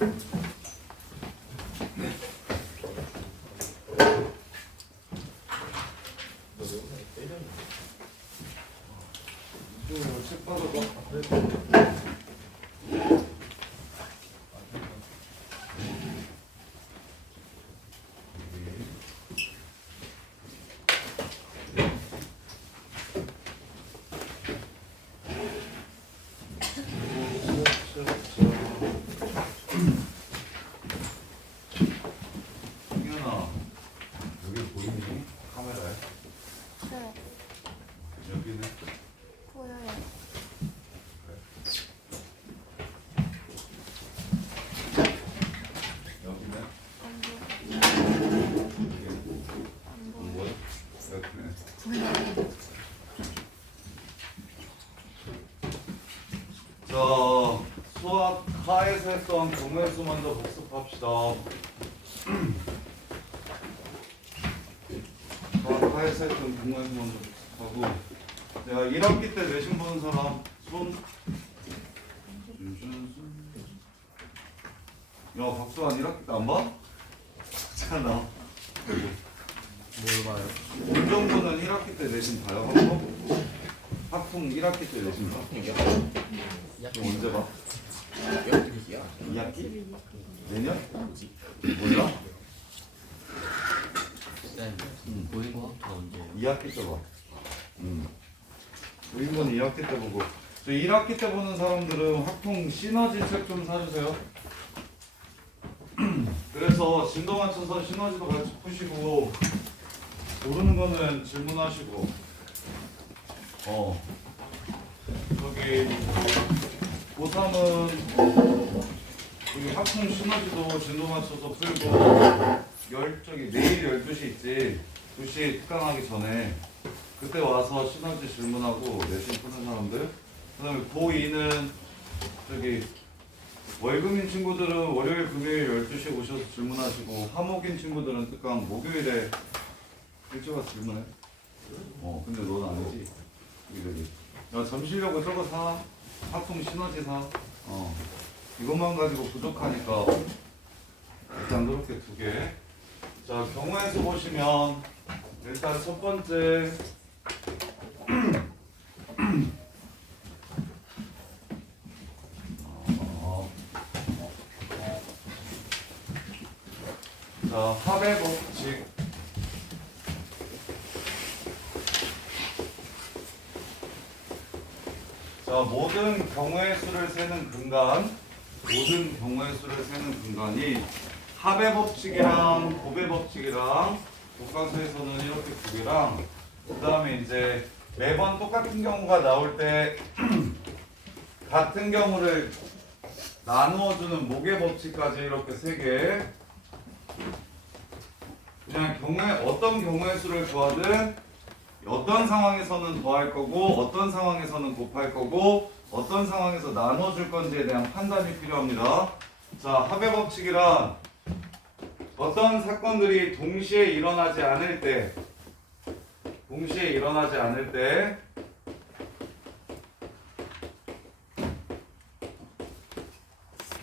책 받아봐. 승현아, 여기 보이니? 카메라에? 네, 여기는? 보여요. 여기는? 안 보여. 여기는? 안 안 보여. 보여? 여기는? 자, 수학 하에서 했던 경우의 수 먼저 복습합시다. 수학 하에서 했던 경우의 수 먼저 복습하고, 내가 1학기 때 내신 보는 사람 손. 야, 박수환 1학기 때 안 봐? 잖아. 뭘 봐요? 운전부는 1학기 때 내신 봐요? 학품? 학품 1학기 때 내신 봐? 그럼 언제 봐? 2학기? 내년? 몰라? 쌤, 보인 거 학교 언제? 2학기 때 봐. 의문 2학기 때 보고. 저 1학기 때 보는 사람들은 학통 시너지 책 좀 사주세요. 그래서 진도 맞춰서 시너지도 같이 푸시고, 모르는 거는 질문하시고, 저기 고3은 여기 학통 시너지도 진도 맞춰서 풀고, 저기 내일 12시 있지. 2시 특강하기 전에 그때 와서 시너지 질문하고 내신 푸는 사람들. 그 다음에 고2는 저기 월금인 친구들은 월요일 금요일 12시에 오셔서 질문하시고, 화목인 친구들은 특강 목요일에 일찍 와서 질문해. 근데 넌 아니지. 여기 야, 점시려고 저거 사. 학품 시너지 사. 이것만 가지고 부족하니까 일단 그렇게 2개. 자, 경우의 수 보시면 일단 첫 번째 자, 합의 법칙. 자, 모든 경우의 수를 세는 근간, 모든 경우의 수를 세는 근간이 합의 법칙이랑 곱의 법칙이랑 교과서에서는 이렇게 2개랑, 그 다음에 이제 매번 똑같은 경우가 나올 때 같은 경우를 나누어주는 목의 법칙까지 이렇게 3개. 그냥 어떤 경우의 수를 구하든 어떤 상황에서는 더할 거고, 어떤 상황에서는 곱할 거고, 어떤 상황에서 나눠줄 건지에 대한 판단이 필요합니다. 자, 합의 법칙이란 어떤 사건들이 동시에 일어나지 않을 때,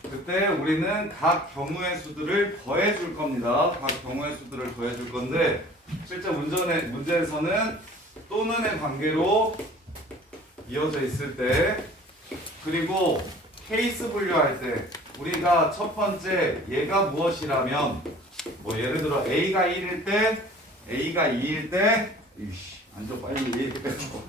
그때 우리는 각 경우의 수들을 더해줄 겁니다. 각 경우의 수들을 더해줄 건데, 실제 문제에서는 또는의 관계로 이어져 있을 때, 그리고 케이스 분류할 때, 우리가 첫 번째 얘가 무엇이라면, 뭐 예를 들어 A가 1일 때, A가 2일 때, 앉아 빨리 얘기 빼서.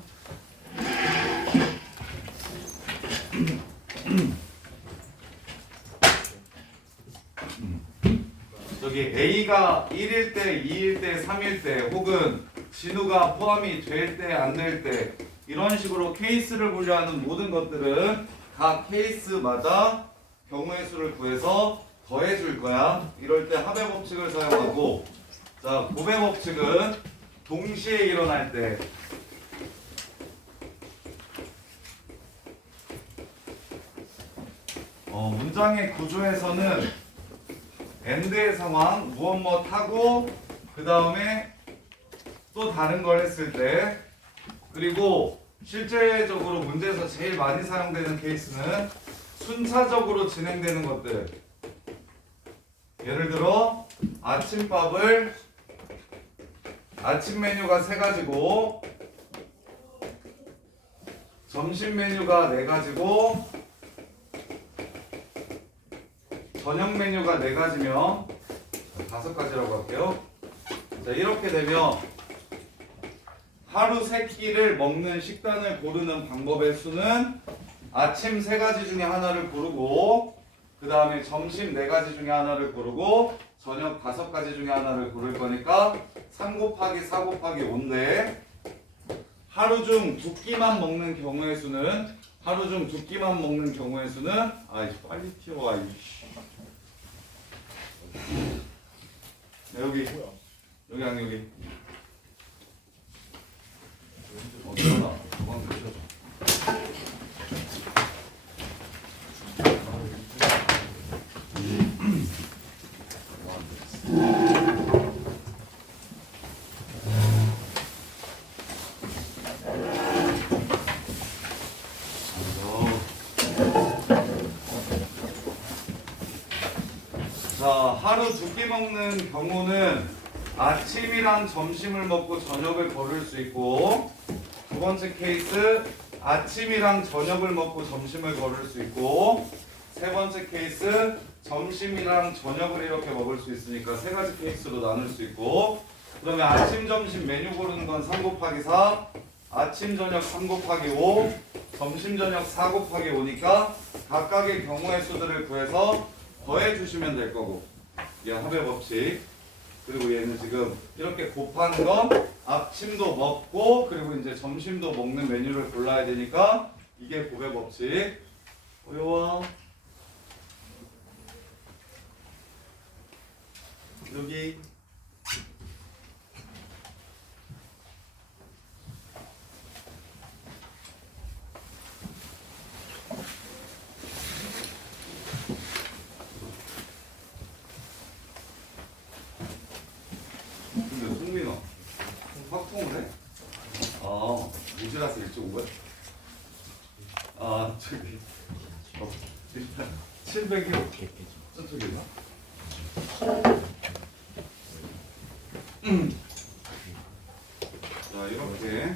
저기 A가 1일 때, 2일 때, 3일 때, 혹은 진우가 포함이 될 때, 안 될 때, 이런 식으로 케이스를 분류하는 모든 것들은 각 케이스마다 경우의 수를 구해서 더해줄 거야. 이럴 때 합의 법칙을 사용하고, 자, 곱의 법칙은 동시에 일어날 때, 문장의 구조에서는 AND의 상황, 무엇 하고 그 다음에 또 다른 걸 했을 때, 그리고 실제적으로 문제에서 제일 많이 사용되는 케이스는 순차적으로 진행되는 것들, 예를 들어 아침밥을 아침 메뉴가 3가지고 점심 메뉴가 4가지고 저녁 메뉴가 4가지면 5가지라고 할게요. 자, 이렇게 되면 하루 3끼를 먹는 식단을 고르는 방법의 수는 아침 3가지 중에 하나를 고르고 그 다음에 점심 4가지 중에 하나를 고르고 저녁 5가지 중에 하나를 고를 거니까 3 곱하기 4 곱하기 5인데 하루 중 2끼만 먹는 경우의 수는 아이 빨리 튀어와 이씨. 네, 여기 아니 여기 들어가 도망 드셔줘. 자, 하루 2끼 먹는 경우는 아침이랑 점심을 먹고 저녁을 고를 수 있고 두 번째 케이스 아침이랑 저녁을 먹고 점심을 고를 수 있고 세 번째 케이스 점심이랑 저녁을 이렇게 먹을 수 있으니까 3가지 케이스로 나눌 수 있고 그러면 아침 점심 메뉴 고르는 건 3 곱하기 4 아침 저녁 3 곱하기 5 점심 저녁 4 곱하기 5니까 각각의 경우의 수들을 구해서 더해 주시면 될 거고 얘 합의 법칙 그리고 얘는 지금 이렇게 곱하는 건 아침도 먹고 그리고 이제 점심도 먹는 메뉴를 골라야 되니까 이게 곱의 법칙. 어려워. 여기 근데 송민아 확통을 해? 아 무지라서 일찍 온 거야? 아 저기 일단 700이 저쪽이나? 자 이렇게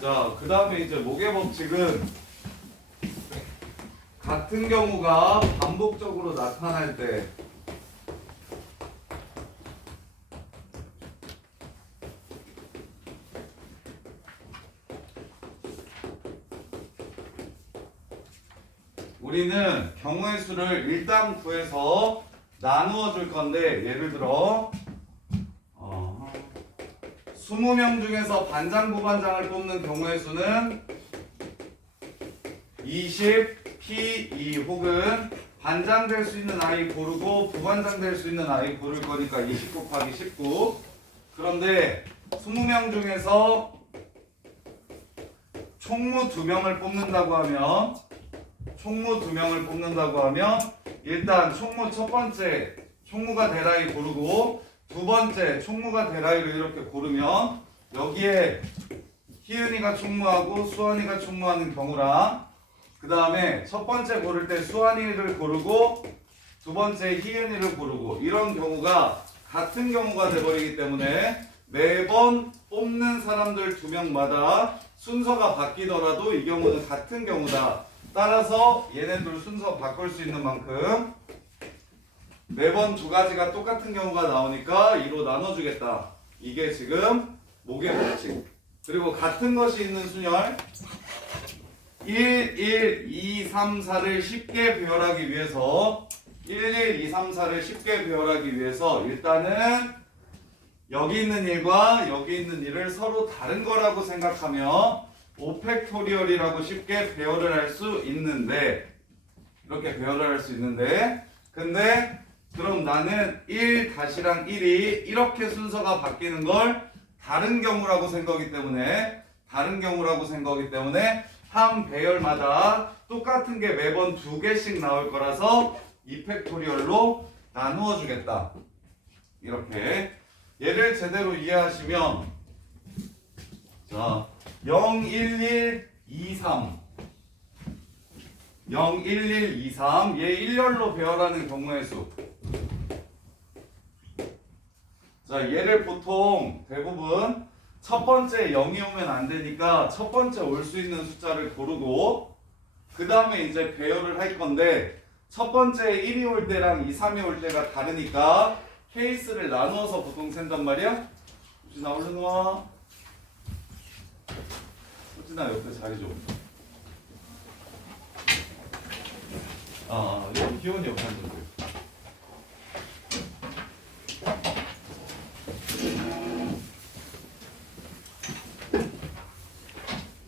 자 그 다음에 이제 목의 법칙은 같은 경우가 반복적으로 나타날 때 우리는 경우의 수를 일단 구해서 나누어 줄 건데 예를 들어 20명 중에서 반장 부반장을 뽑는 경우의 수는 20 P2 혹은 반장 될 수 있는 아이 고르고 부반장 될 수 있는 아이 고를 거니까 20 곱하기 19 그런데 20명 중에서 총무 2명을 뽑는다고 하면 일단 총무 첫 번째 총무가 될 아이 고르고 두 번째 총무가 될 아이를 이렇게 고르면 여기에 희은이가 총무하고 수환이가 총무하는 경우랑 그 다음에 첫 번째 고를 때 수환이를 고르고 두 번째 희은이를 고르고 이런 경우가 같은 경우가 돼버리기 때문에 매번 뽑는 사람들 2명마다 순서가 바뀌더라도 이 경우는 같은 경우다. 따라서 얘네들 순서 바꿀 수 있는 만큼 매번 2가지가 똑같은 경우가 나오니까 2로 나눠주겠다. 이게 지금 목의 법칙. 그리고 같은 것이 있는 순열 1, 1, 2, 3, 4를 쉽게 배열하기 위해서 1, 1, 2, 3, 4를 쉽게 배열하기 위해서 일단은 여기 있는 1과 여기 있는 1을 서로 다른 거라고 생각하며 5팩토리얼이라고 쉽게 배열을 할 수 있는데 이렇게 배열을 할 수 있는데 근데 그럼 나는 1 다시랑 1이 이렇게 순서가 바뀌는 걸 다른 경우라고 생각하기 때문에 한 배열마다 똑같은 게 매번 2개씩 나올 거라서 2팩토리얼로 나누어 주겠다. 이렇게 얘를 제대로 이해하시면 자 0, 1, 1, 2, 3 0, 1, 1, 2, 3 얘 일렬로 배열하는 경우의 수. 자, 얘를 보통 대부분 첫 번째 0이 오면 안 되니까 첫 번째 올 수 있는 숫자를 고르고 그 다음에 이제 배열을 할 건데 첫 번째 1이 올 때랑 2, 3이 올 때가 다르니까 케이스를 나누어서 보통 센단 말이야. 호진아 얼른 와. 호진아 옆에 자리 좀. 여기 기온이 옆에 앉아도 돼.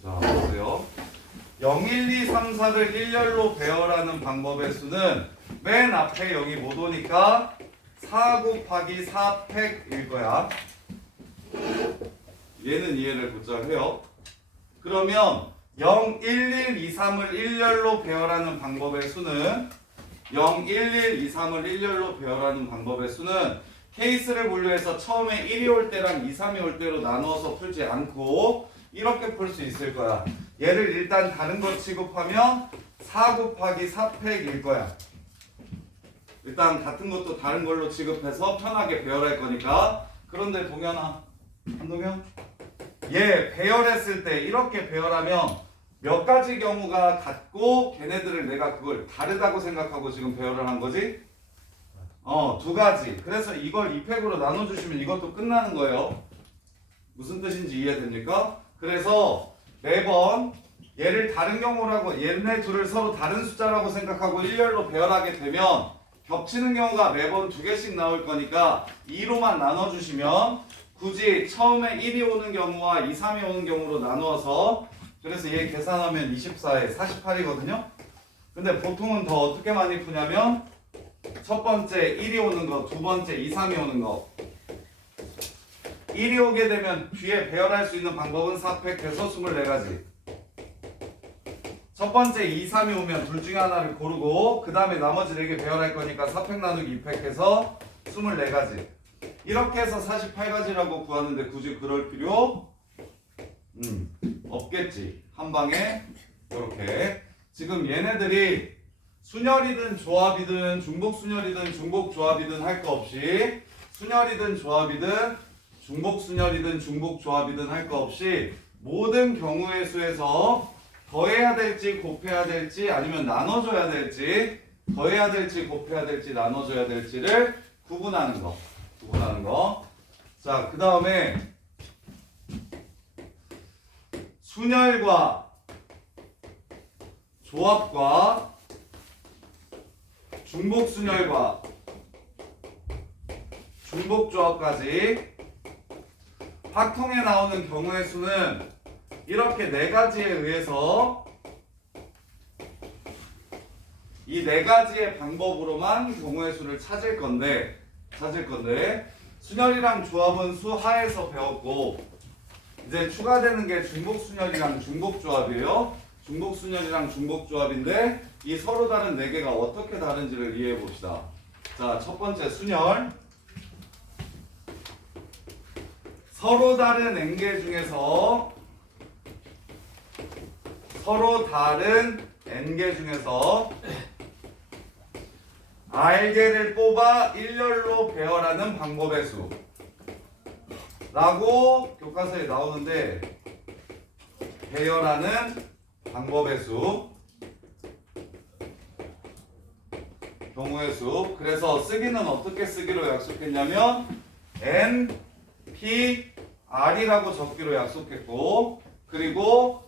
자, 보세요. 0, 1, 2, 3, 4를 일렬로 배열하는 방법의 수는 맨 앞에 0이 못 오니까 4 곱하기 4팩일 거야. 얘는 이해를 곧잘 해요. 그러면 0, 1, 1, 2, 3을 일렬로 배열하는 방법의 수는 0, 1, 1, 2, 3을 일렬로 배열하는 방법의 수는 케이스를 분류해서 처음에 1이 올 때랑 2, 3이 올 때로 나누어서 풀지 않고 이렇게 풀 수 있을 거야. 얘를 일단 다른 거 취급하면 4 곱하기 4팩일 거야. 일단 같은 것도 다른 걸로 취급해서 편하게 배열할 거니까. 그런데 동현아, 한동현, 얘 배열했을 때 이렇게 배열하면 몇 가지 경우가 같고 걔네들을 내가 그걸 다르다고 생각하고 지금 배열을 한 거지? 두 가지. 그래서 이걸 2팩으로 나눠주시면 이것도 끝나는 거예요. 무슨 뜻인지 이해됩니까? 그래서 매번 얘를 다른 경우라고 얘네 둘을 서로 다른 숫자라고 생각하고 일렬로 배열하게 되면 겹치는 경우가 매번 2개씩 나올 거니까 2로만 나눠주시면 굳이 처음에 1이 오는 경우와 2, 3이 오는 경우로 나누어서 그래서 얘 계산하면 24에 48이거든요. 근데 보통은 더 어떻게 많이 푸냐면 첫 번째 1이 오는 거, 두 번째 2, 3이 오는 거 1이 오게 되면 뒤에 배열할 수 있는 방법은 4팩 해서 24가지. 첫 번째 2, 3이 오면 둘 중에 하나를 고르고 그 다음에 나머지 4개 배열할 거니까 4팩 나누기 2팩 해서 24가지. 이렇게 해서 48가지라고 구하는데 굳이 그럴 필요 없겠지. 한 방에 이렇게. 지금 얘네들이 순열이든 조합이든 중복순열이든 중복조합이든 할 거 없이 순열이든 조합이든 중복순열이든 중복조합이든 할 거 없이 모든 경우의 수에서 더해야 될지 곱해야 될지 아니면 나눠줘야 될지 더해야 될지 곱해야 될지 나눠줘야 될지를 구분하는 거. 자, 그 다음에 순열과 조합과 중복순열과 중복조합까지 확통에 나오는 경우의 수는 이렇게 4가지에 의해서 이 4가지의 방법으로만 경우의 수를 찾을 건데 순열이랑 조합은 수하에서 배웠고 이제 추가되는 게 중복순열이랑 중복조합이에요. 중복순열이랑 중복조합인데 이 서로 다른 4개가 어떻게 다른지를 이해해 봅시다. 자, 첫 번째 순열. 서로 다른 n개 중에서 r개를 뽑아 일렬로 배열하는 방법의 수 라고 교과서에 나오는데 배열하는 방법의 수 경우의 수. 그래서 쓰기는 어떻게 쓰기로 약속했냐면 n, p, r이라고 적기로 약속했고 그리고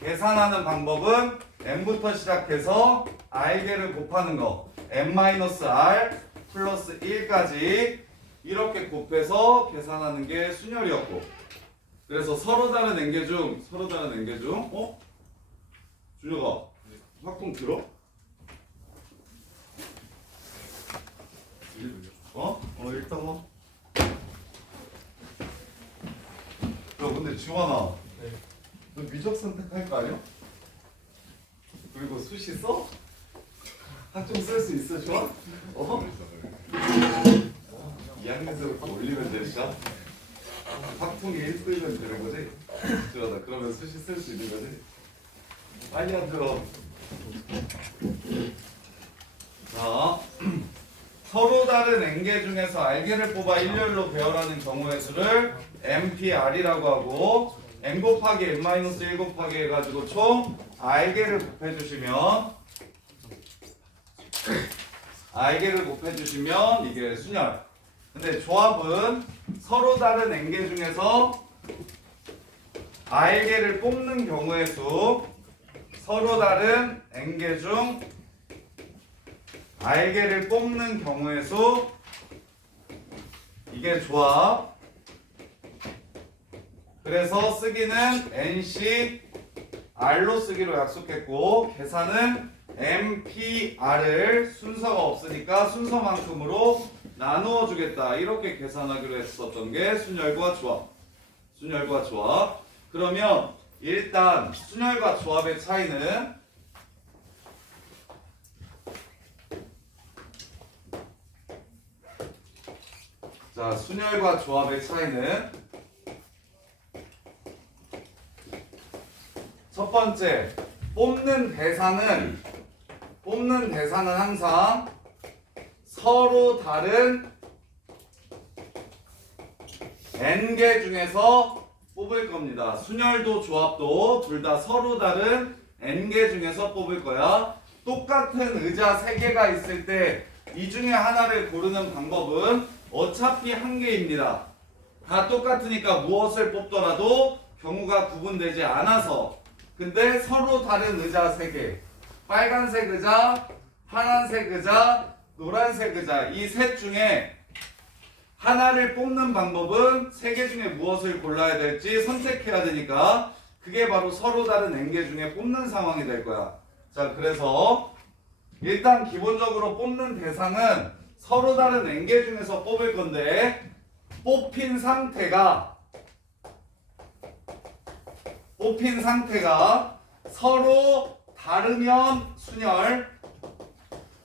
계산하는 방법은 n부터 시작해서 r개를 곱하는 거 n-r 플러스 1까지 이렇게 곱해서 계산하는 게 순열이었고 그래서 서로 다른 n개 중 준혁아 확통 들어? 일단 와. 야 근데 지원아 너 미적 선택할 거 아니야? 그리고 수시 써? 학점 쓸 수 있어 좋아? 2학년서부터 올리면 되니까 학통이 1등이면 되는 거지? 좋아 그러면 수시 쓸 수 있는 거지? 빨리 앉아 자, 서로 다른 n개 중에서 r개를 뽑아 일렬로 배열하는 경우의 수를 npr이라고 하고 n 곱하기 n-1 곱하기 해가지고 총 r개를 곱해주시면 이게 순열. 근데 조합은 서로 다른 n개 중에서 r개를 뽑는 경우의 수, 서로 다른 n개 중 r개를 뽑는 경우의 수, 이게 조합. 그래서 쓰기는 nc r로 쓰기로 약속했고 계산은 npr을 순서가 없으니까 순서만큼으로 나누어 주겠다. 이렇게 계산하기로 했었던 게 순열과 조합. 순열과 조합. 그러면 일단 순열과 조합의 차이는 자, 순열과 조합의 차이는 첫 번째, 뽑는 대상은 항상 서로 다른 n개 중에서 뽑을 겁니다. 순열도 조합도 둘 다 서로 다른 n개 중에서 뽑을 거야. 똑같은 의자 3개가 있을 때 이 중에 하나를 고르는 방법은 어차피 한 개입니다. 다 똑같으니까 무엇을 뽑더라도 경우가 구분되지 않아서. 근데 서로 다른 의자 3개, 빨간색 의자, 파란색 의자, 노란색 의자, 이 셋 중에 하나를 뽑는 방법은 3개 중에 무엇을 골라야 될지 선택해야 되니까 그게 바로 서로 다른 n개 중에 뽑는 상황이 될 거야. 자, 그래서 일단 기본적으로 뽑는 대상은 서로 다른 n개 중에서 뽑을 건데 뽑힌 상태가 서로 다르면 순열,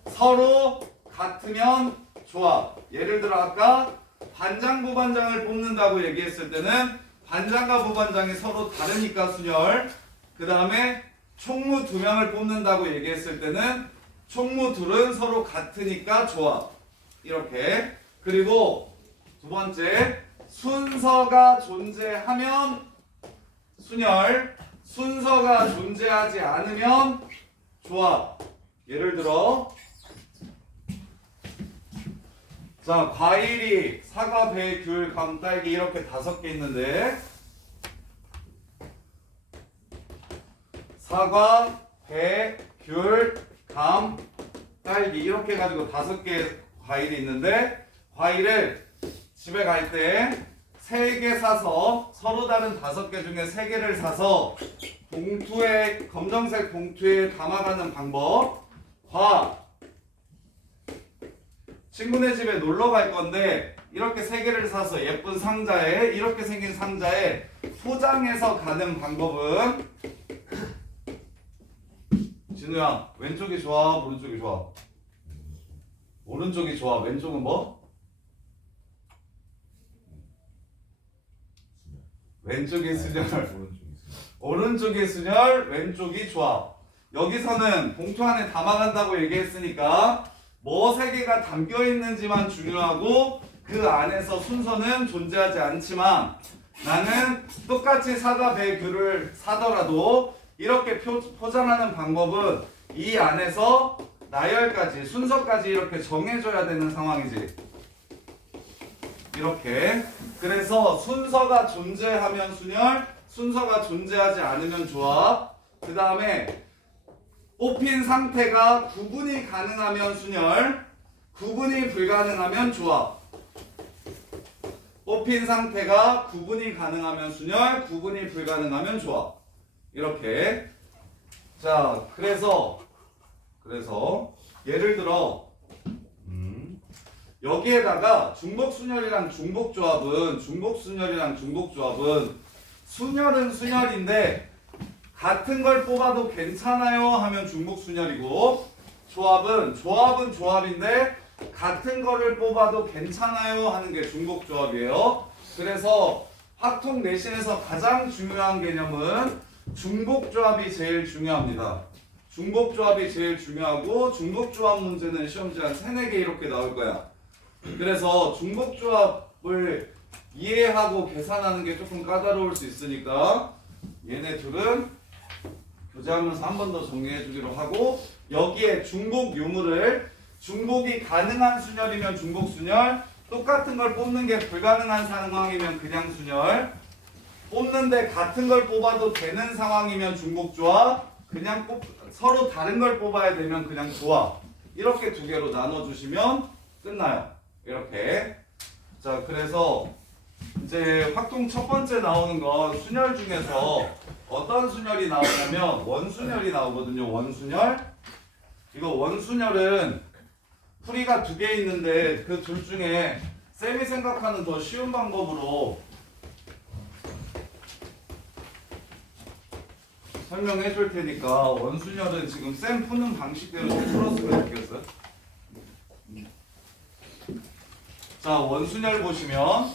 서로 같으면 조합. 예를 들어 아까 반장 부반장을 뽑는다고 얘기했을 때는 반장과 부반장이 서로 다르니까 순열, 그 다음에 총무 2명을 뽑는다고 얘기했을 때는 총무 둘은 서로 같으니까 조합. 이렇게. 그리고 두 번째, 순서가 존재하면 순열, 순서가 존재하지 않으면 조합. 예를 들어 자, 과일이 사과, 배, 귤, 감, 딸기 이렇게 5개 있는데 사과, 배, 귤, 감, 딸기 이렇게 가지고 5개 과일이 있는데 과일을 집에 갈 때 3개 사서 서로 다른 5개 중에 3개를 사서 봉투에, 검정색 봉투에 담아가는 방법. 친구네 집에 놀러 갈 건데 이렇게 3개를 사서 예쁜 상자에, 이렇게 생긴 상자에 포장해서 가는 방법은 진우야, 왼쪽이 좋아, 오른쪽이 좋아? 오른쪽이 좋아. 왼쪽은 뭐? 왼쪽이 순열. 오른쪽이 순열, 왼쪽이 조합. 여기서는 봉투 안에 담아간다고 얘기했으니까 뭐 3개가 담겨 있는지만 중요하고 그 안에서 순서는 존재하지 않지만 나는 똑같이 사과, 배, 귤을 사더라도 이렇게 포장하는 방법은 이 안에서 나열까지, 순서까지 이렇게 정해줘야 되는 상황이지. 이렇게. 그래서 순서가 존재하면 순열, 순서가 존재하지 않으면 조합. 그 다음에 뽑힌 상태가 구분이 가능하면 순열, 구분이 불가능하면 조합. 뽑힌 상태가 구분이 가능하면 순열, 구분이 불가능하면 조합. 이렇게. 자, 그래서 예를 들어 여기에다가 중복순열이랑 중복조합은 순열은 순열인데 같은 걸 뽑아도 괜찮아요 하면 중복순열이고, 조합은 조합인데 같은 거를 뽑아도 괜찮아요 하는 게 중복조합이에요. 그래서 확통 내신에서 가장 중요한 개념은 중복조합이 제일 중요합니다. 중복조합이 제일 중요하고 중복조합 문제는 시험지 한 3, 4개 이렇게 나올 거야. 그래서 중복조합을 이해하고 계산하는 게 조금 까다로울 수 있으니까 얘네 둘은 교재하면서 한 번 더 정리해 주기로 하고 여기에 중복 유무를 중복이 가능한 순열이면 중복 순열 똑같은 걸 뽑는 게 불가능한 상황이면 그냥 순열 뽑는데 같은 걸 뽑아도 되는 상황이면 중복조합 그냥 서로 다른 걸 뽑아야 되면 그냥 조합 이렇게 두 개로 나눠주시면 끝나요. 이렇게 자 그래서 이제 확동 첫 번째 나오는 건 순열 중에서 어떤 순열이 나오냐면 원순열이 나오거든요. 원순열 이거 원순열은 풀이가 2개 있는데 그 둘 중에 쌤이 생각하는 더 쉬운 방법으로 설명해 줄 테니까 원순열은 지금 쌤 푸는 방식대로 좀 풀었으면 좋겠어요. 자 원순열 보시면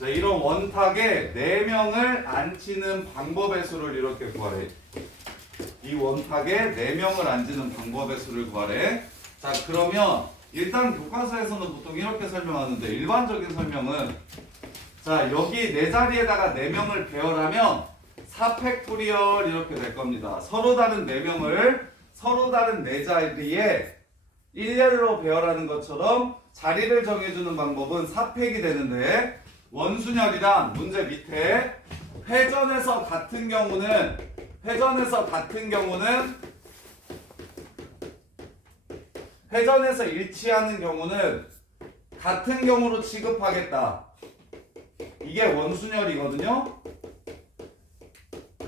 자 이런 원탁에 4명을 앉히는 방법의 수를 이렇게 구하래. 이 원탁에 4명을 앉히는 방법의 수를 구하래. 자 그러면 일단 교과서에서는 보통 이렇게 설명하는데 일반적인 설명은 자 여기 4자리에다가 4명을 배열하면 4팩토리얼 이렇게 될 겁니다. 서로 다른 4명을 서로 다른 4자리에 일렬로 배열하는 것처럼 자리를 정해주는 방법은 4팩이 되는데 원순열이란 문제 밑에 회전에서 같은 경우는 회전에서 일치하는 경우는 같은 경우로 취급하겠다. 이게 원순열이거든요.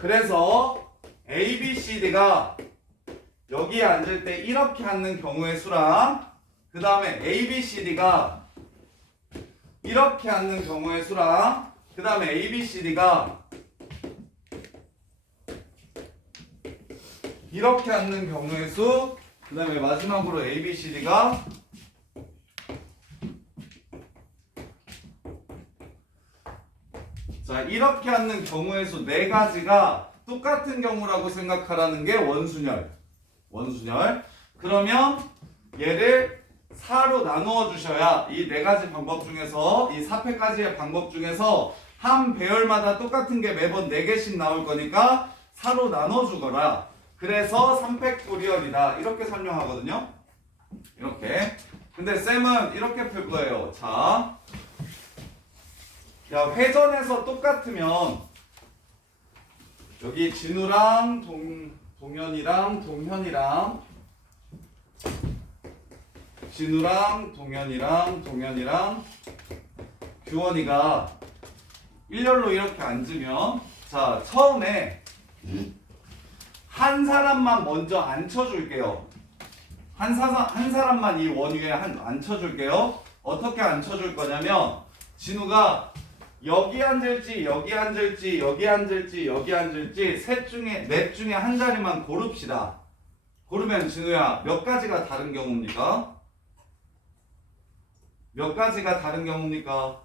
그래서 A, B, C, D가 여기에 앉을 때 이렇게 앉는 경우의 수랑 그 다음에 A, B, C, D가 이렇게 앉는 경우의 수랑 그 다음에 A, B, C, D가 이렇게 앉는 경우의 수 그 다음에 마지막으로 A, B, C, D가 자 이렇게 앉는 경우의 수 4가지가 똑같은 경우라고 생각하라는 게 원순열. 그러면 얘를 4로 나누어 주셔야 이 4가지 방법 중에서 이 4패까지의 방법 중에서 한 배열마다 똑같은 게 매번 4개씩 나올 거니까 4로 나눠 주거라. 그래서 3팩토리얼이다. 이렇게 설명하거든요. 이렇게. 근데 쌤은 이렇게 풀 거예요. 자, 야 회전에서 똑같으면 여기 진우랑 동현이랑 진우랑 동현이랑 규원이가 일렬로 이렇게 앉으면 자 처음에 한 사람만 먼저 앉혀줄게요. 한 사람만 이 원 위에 앉혀줄게요. 어떻게 앉혀줄 거냐면 진우가 여기 앉을지 여기 앉을지 여기 앉을지 여기 앉을지 넷 중에 한 자리만 고릅시다. 고르면 진우야 몇 가지가 다른 경우입니까? 몇 가지가 다른 경우입니까?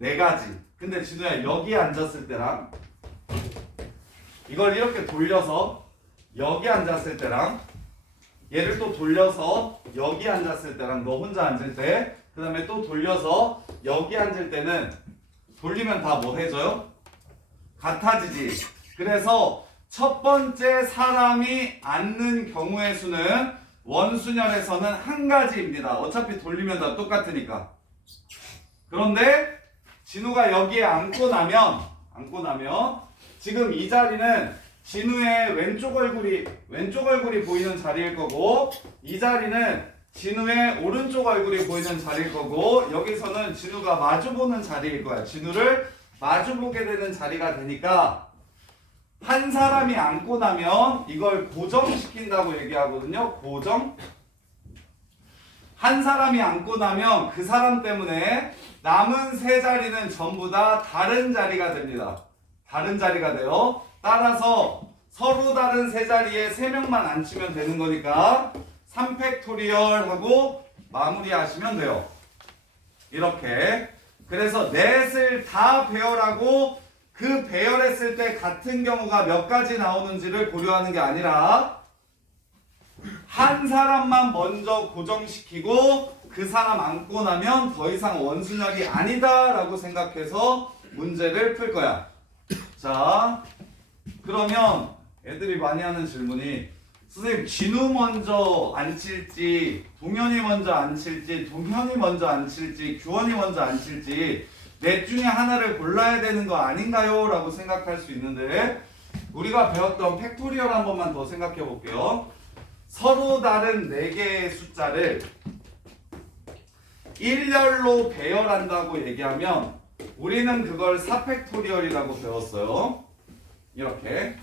4가지. 근데 진우야 여기 앉았을 때랑 이걸 이렇게 돌려서 여기 앉았을 때랑 얘를 또 돌려서 여기 앉았을 때랑 너 혼자 앉을 때 그 다음에 또 돌려서 여기 앉을 때는 돌리면 다 뭐 해줘요? 같아지지. 그래서 첫 번째 사람이 앉는 경우의 수는 원순열에서는 한 가지입니다. 어차피 돌리면 다 똑같으니까. 그런데 진우가 여기에 앉고 나면 지금 이 자리는 진우의 왼쪽 얼굴이 보이는 자리일 거고 이 자리는 진우의 오른쪽 얼굴이 보이는 자리일 거고 여기서는 진우가 마주보는 자리일 거야. 진우를 마주보게 되는 자리가 되니까 한 사람이 앉고 나면 이걸 고정시킨다고 얘기하거든요. 고정. 한 사람이 앉고 나면 그 사람 때문에 남은 3자리는 전부 다 다른 자리가 됩니다. 다른 자리가 돼요. 따라서 서로 다른 3자리에 3명만 앉히면 되는 거니까 3팩토리얼 하고 마무리하시면 돼요. 이렇게. 그래서 넷을 다 배열하고 그 배열했을 때 같은 경우가 몇 가지 나오는지를 고려하는 게 아니라 한 사람만 먼저 고정시키고 그 사람 앉고 나면 더 이상 원순열이 아니다 라고 생각해서 문제를 풀 거야. 자, 그러면 애들이 많이 하는 질문이 선생님 진우 먼저 앉힐지 동현이 먼저 앉힐지 동현이 먼저 앉힐지 규원이 먼저 앉힐지 넷 중에 하나를 골라야 되는 거 아닌가요? 라고 생각할 수 있는데 우리가 배웠던 팩토리얼 한 번만 더 생각해 볼게요. 서로 다른 4개의 숫자를 일렬로 배열한다고 얘기하면 우리는 그걸 4팩토리얼이라고 배웠어요. 이렇게.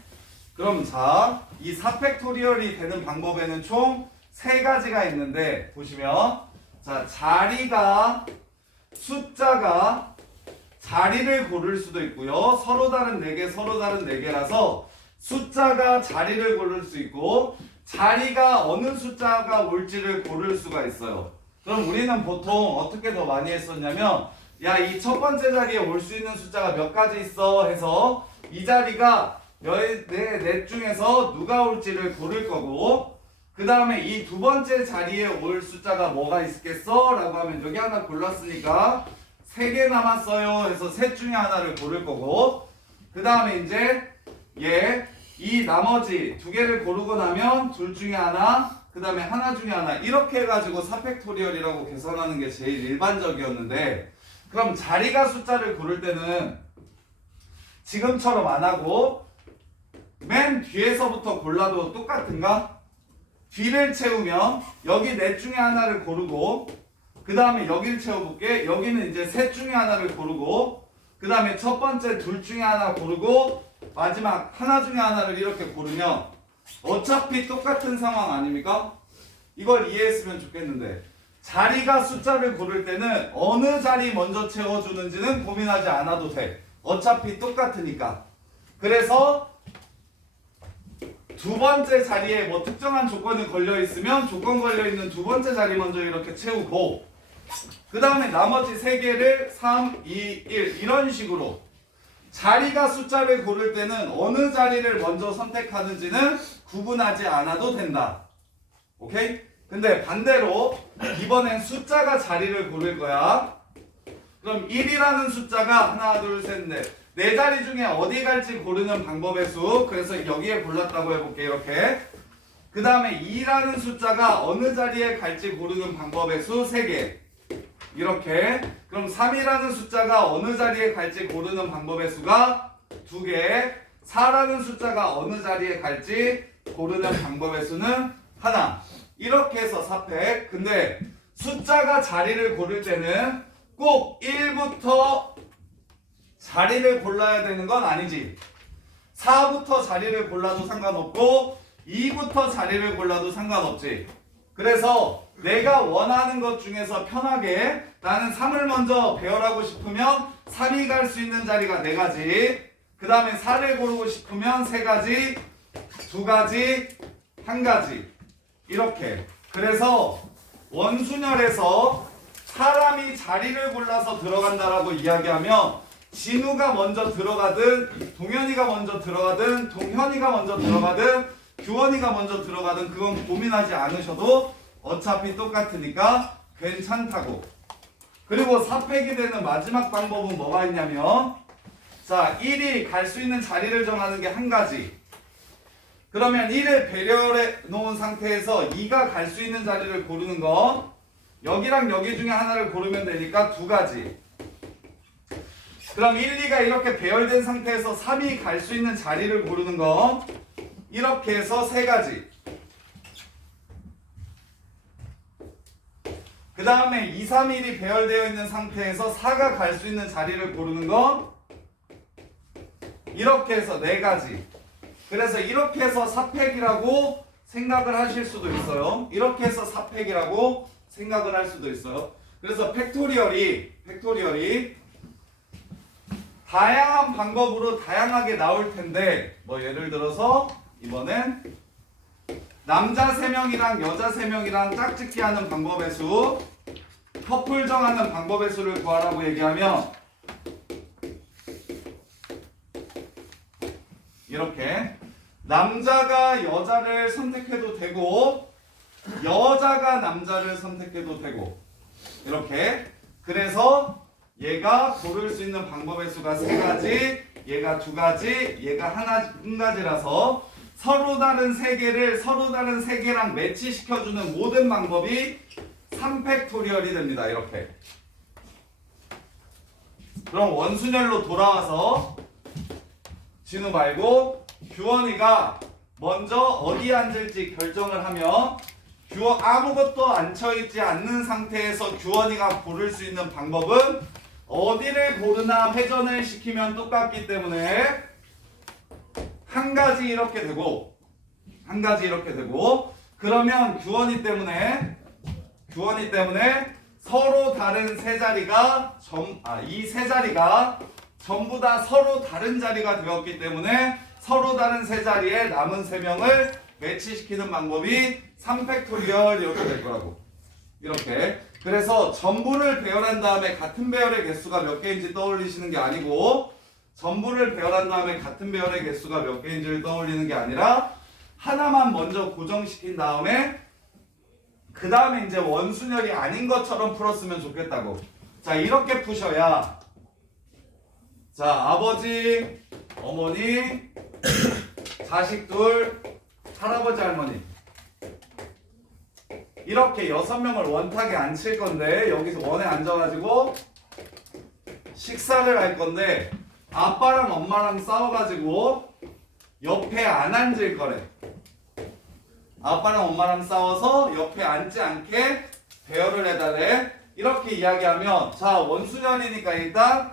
그럼 자, 이 4팩토리얼이 되는 방법에는 총 3가지가 있는데 보시면 자, 숫자가 자리를 고를 수도 있고요. 서로 다른 4개, 서로 다른 4개라서 숫자가 자리를 고를 수 있고 자리가 어느 숫자가 올지를 고를 수가 있어요. 그럼 우리는 보통 어떻게 더 많이 했었냐면 야, 이 첫 번째 자리에 올 수 있는 숫자가 몇 가지 있어 해서 이 자리가 넷 중에서 누가 올지를 고를 거고 그 다음에 이 두 번째 자리에 올 숫자가 뭐가 있겠어? 라고 하면 여기 하나 골랐으니까 3개 남았어요 해서 셋 중에 하나를 고를 거고 그 다음에 이제 이 나머지 2개를 고르고 나면 둘 중에 하나 그 다음에 하나 중에 하나 이렇게 해가지고 4팩토리얼이라고 계산하는 게 제일 일반적이었는데 그럼 자리가 숫자를 고를 때는 지금처럼 안 하고 맨 뒤에서부터 골라도 똑같은가? 뒤를 채우면 여기 넷 중에 하나를 고르고 그 다음에 여기를 채워볼게. 여기는 이제 셋 중에 하나를 고르고 그 다음에 첫 번째 둘 중에 하나 고르고 마지막 하나 중에 하나를 이렇게 고르면 어차피 똑같은 상황 아닙니까? 이걸 이해했으면 좋겠는데 자리가 숫자를 고를 때는 어느 자리 먼저 채워주는지는 고민하지 않아도 돼. 어차피 똑같으니까. 그래서 두 번째 자리에 뭐 특정한 조건이 걸려 있으면 조건 걸려 있는 두 번째 자리 먼저 이렇게 채우고 그 다음에 나머지 3개를 3, 2, 1 이런 식으로 자리가 숫자를 고를 때는 어느 자리를 먼저 선택하는지는 구분하지 않아도 된다. 오케이? 근데 반대로 이번엔 숫자가 자리를 고를 거야. 그럼 1이라는 숫자가 하나, 둘, 셋, 넷 네 자리 중에 어디 갈지 고르는 방법의 수. 그래서 여기에 골랐다고 해볼게. 이렇게. 그 다음에 2라는 숫자가 어느 자리에 갈지 고르는 방법의 수 3개. 이렇게. 그럼 3이라는 숫자가 어느 자리에 갈지 고르는 방법의 수가 2개. 4라는 숫자가 어느 자리에 갈지 고르는 방법의 수는 하나. 이렇게 해서 4팩. 근데 숫자가 자리를 고를 때는 꼭 1부터 자리를 골라야 되는 건 아니지. 4부터 자리를 골라도 상관없고 2부터 자리를 골라도 상관없지. 그래서 내가 원하는 것 중에서 편하게 나는 3을 먼저 배열하고 싶으면 3이 갈 수 있는 자리가 4가지. 그 다음에 4를 고르고 싶으면 3가지, 2가지, 1가지. 이렇게. 그래서 원순열에서 사람이 자리를 골라서 들어간다라고 이야기하면 진우가 먼저 들어가든 동현이가 먼저 들어가든 동현이가 먼저 들어가든 규원이가 먼저 들어가든 그건 고민하지 않으셔도 어차피 똑같으니까 괜찮다고. 그리고 4팩이 되는 마지막 방법은 뭐가 있냐면 자 1이 갈 수 있는 자리를 정하는 게 1가지. 그러면 1을 배열해 놓은 상태에서 2가 갈 수 있는 자리를 고르는 거 여기랑 여기 중에 하나를 고르면 되니까 2가지. 그럼 1, 2가 이렇게 배열된 상태에서 3이 갈 수 있는 자리를 고르는 거 이렇게 해서 3가지. 그 다음에 2, 3, 1이 배열되어 있는 상태에서 4가 갈 수 있는 자리를 고르는 건 이렇게 해서 4가지. 그래서 이렇게 해서 4팩이라고 생각을 하실 수도 있어요. 이렇게 해서 4팩이라고 생각을 할 수도 있어요. 그래서 팩토리얼이 다양한 방법으로 다양하게 나올 텐데 뭐 예를 들어서 이번엔 남자 3명이랑 여자 3명이랑 짝짓기 하는 방법의 수, 커플 정하는 방법의 수를 구하라고 얘기하면 이렇게 남자가 여자를 선택해도 되고 여자가 남자를 선택해도 되고 이렇게 그래서 얘가 고를 수 있는 방법의 수가 3가지, 얘가 2가지, 얘가 한 가지라서 서로 다른 세 개랑 매치시켜주는 모든 방법이 3팩토리얼이 됩니다. 이렇게. 그럼 원순열로 돌아와서 진우 말고 규원이가 먼저 어디에 앉을지 결정을 하면 아무것도 앉혀있지 않는 상태에서 규원이가 고를 수 있는 방법은 어디를 고르나 회전을 시키면 똑같기 때문에 한 가지 이렇게 되고 그러면 규원이 때문에 서로 다른 세 자리가 이 세 자리가 전부 다 서로 다른 자리가 되었기 때문에 서로 다른 세 자리에 남은 세 명을 매치시키는 방법이 3팩토리얼 이렇게 될 거라고. 이렇게. 그래서 전부를 배열한 다음에 같은 배열의 개수가 몇 개인지 떠올리시는 게 아니고 전부를 배열한 다음에 같은 배열의 개수가 몇 개인지를 떠올리는 게 아니라 하나만 먼저 고정시킨 다음에 그 다음에 이제 원순열이 아닌 것처럼 풀었으면 좋겠다고. 자, 이렇게 푸셔야 자, 아버지, 어머니, 자식 둘, 할아버지, 할머니 이렇게 6명을 원탁에 앉힐 건데 여기서 원에 앉아가지고 식사를 할 건데 아빠랑 엄마랑 싸워가지고 옆에 안 앉을 거래. 아빠랑 엄마랑 싸워서 옆에 앉지 않게 배열을 해달래. 이렇게 이야기하면 자, 원순열이니까 일단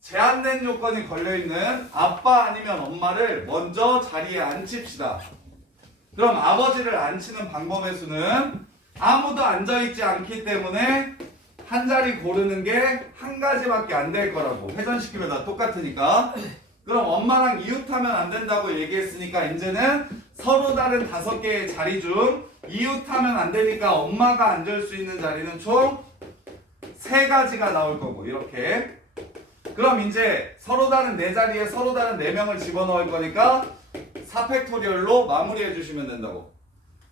제한된 조건이 걸려있는 아빠 아니면 엄마를 먼저 자리에 앉힙시다. 그럼 아버지를 앉히는 방법의 수는 아무도 앉아있지 않기 때문에 한 자리 고르는 게 한 가지밖에 안 될 거라고. 회전시키면 다 똑같으니까. 그럼 엄마랑 이웃하면 안 된다고 얘기했으니까 이제는 서로 다른 5개의 자리 중 이웃하면 안 되니까 엄마가 앉을 수 있는 자리는 총 3가지가 나올 거고 이렇게. 그럼 이제 서로 다른 4자리에 서로 다른 4명을 집어넣을 거니까 4팩토리얼로 마무리해 주시면 된다고.